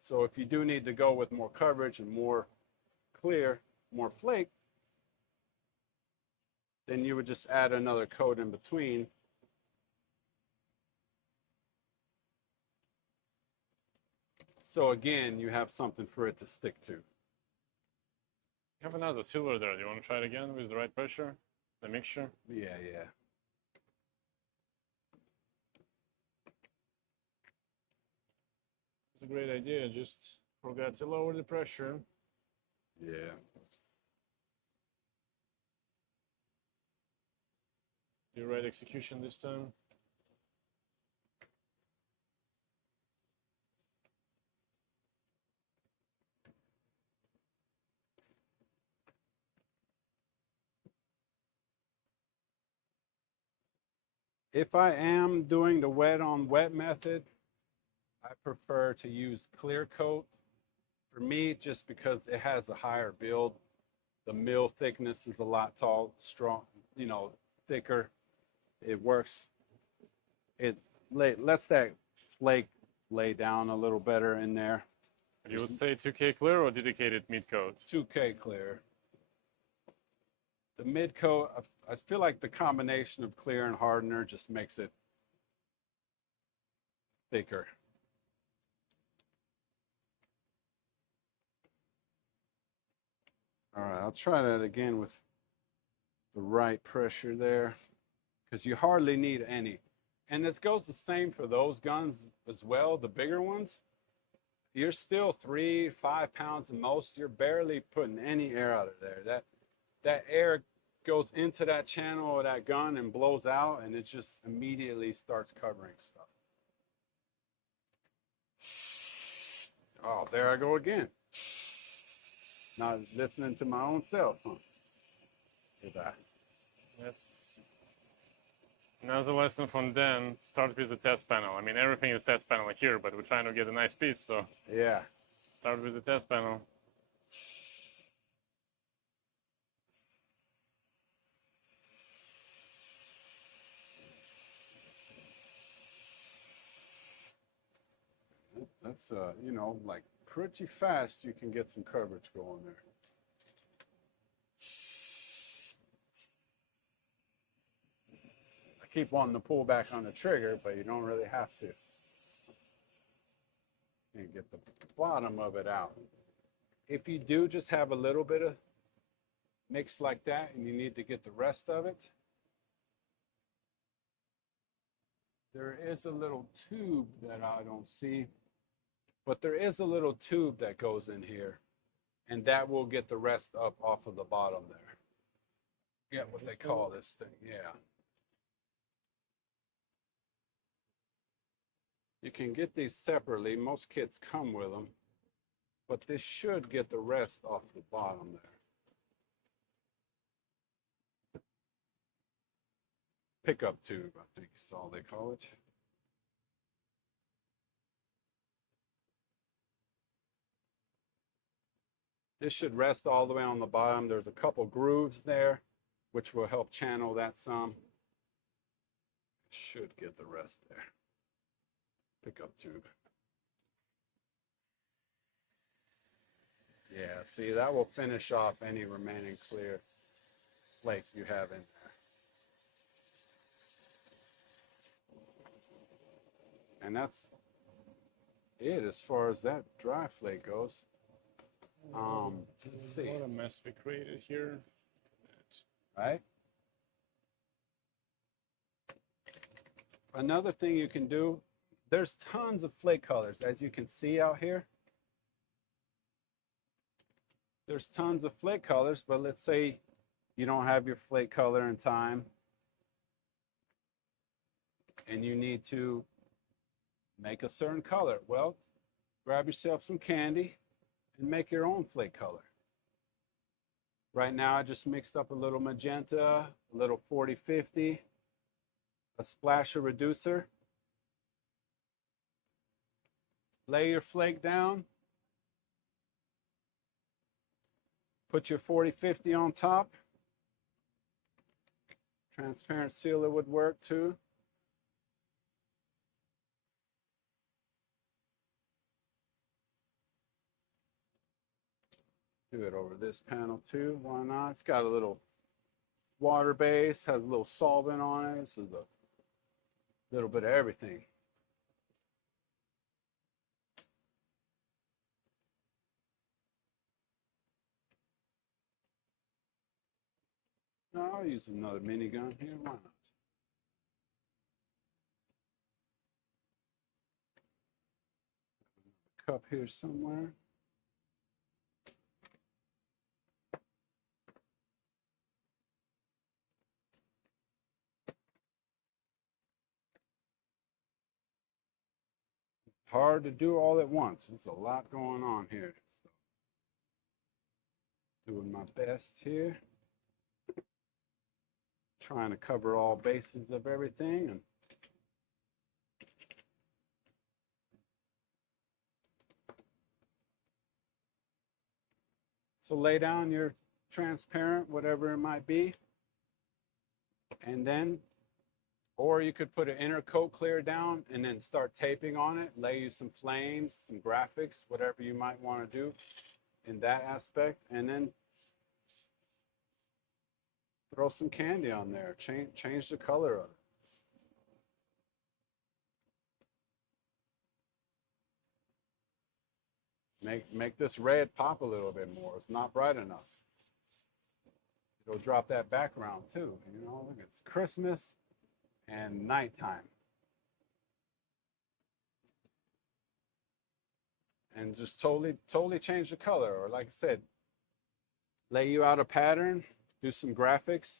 So if you do need to go with more coverage and more clear, more flake, then you would just add another coat in between. So again, you have something for it to stick to. You have another silver there. Do you want to try it again with the right pressure? The mixture? Yeah. It's a great idea. Just forgot to lower the pressure. Yeah. Do right execution this time. If I am doing the wet on wet method, I prefer to use clear coat. For me, just because it has a higher build, the mill thickness is a lot strong, thicker. It works. It lets that flake lay down a little better in there. You would say 2K clear or dedicated mid coat? 2K clear. The mid coat, I feel like the combination of clear and hardener just makes it thicker. All right, I'll try that again with the right pressure there, because you hardly need any. And this goes the same for those guns as well, the bigger ones. You're still 3-5 pounds at most. You're barely putting any air out of there. That air goes into that channel of that gun and blows out, and it just immediately starts covering stuff. Oh, there I go again. Not listening to my own self, huh? Did I? That's another lesson from Dan. Start with the test panel. I mean, everything is test panel here, but we're trying to get a nice piece, so Yeah. start with the test panel. That's like pretty fast you can get some coverage going there. I keep wanting to pull back on the trigger, but you don't really have to. And get the bottom of it out. If you do just have a little bit of mix like that and you need to get the rest of it, there is a little tube that I don't see, but there is a little tube that goes in here, and that will get the rest up off of the bottom there. Yeah, what they call this thing, yeah. You can get these separately. Most kits come with them, but this should get the rest off the bottom there. Pickup tube, I think is all they call it. This should rest all the way on the bottom. There's a couple grooves there, which will help channel that some. Should get the rest there. Pickup tube. Yeah, see, that will finish off any remaining clear flake you have in there. And that's it as far as that dry flake goes. Let's see. What a mess we created here. Right? Another thing you can do, there's tons of flake colors, as you can see out here. There's tons of flake colors, but let's say you don't have your flake color in time and you need to make a certain color. Well, grab yourself some candy and make your own flake color. Right now, I just mixed up a little magenta, a little 40-50, a splash of reducer. Lay your flake down. Put your 40-50 on top. Transparent sealer would work too. Do it over this panel too, why not? It's got a little water base, has a little solvent on it. This is a little bit of everything. No, I'll use another minigun here, why not? Cup here somewhere. Hard to do all at once. There's a lot going on here. So, doing my best here. Trying to cover all bases of everything. And so lay down your transparent, whatever it might be. And then, or you could put an inner coat clear down and then start taping on it, lay you some flames, some graphics, whatever you might want to do in that aspect. And then throw some candy on there, change the color of it. Make this red pop a little bit more. It's not bright enough. It'll drop that background too. You know, look, it's Christmas and nighttime. And just totally change the color. Or like I said, lay you out a pattern, do some graphics,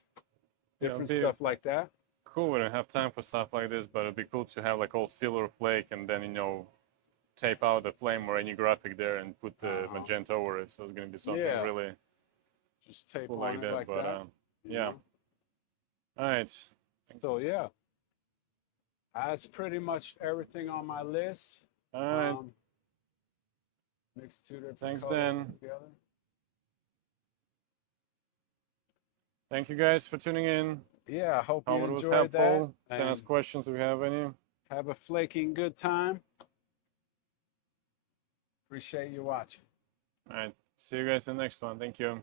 different stuff like that. Cool, we don't have time for stuff like this, but it'd be cool to have like all silver flake and then, you know, tape out the flame or any graphic there and put the magenta over it. So it's going to be something really just tape cool on like it that. like But that. yeah. All right. So yeah, that's pretty much everything on my list. All right. Mix two different Thanks, colors Dan. together. Thank you guys for tuning in. Yeah, I hope you Hope it was enjoyed helpful. that. Send us And questions if you have any. have a flaking good time. Appreciate you watching. All right. See you guys in the next one. Thank you.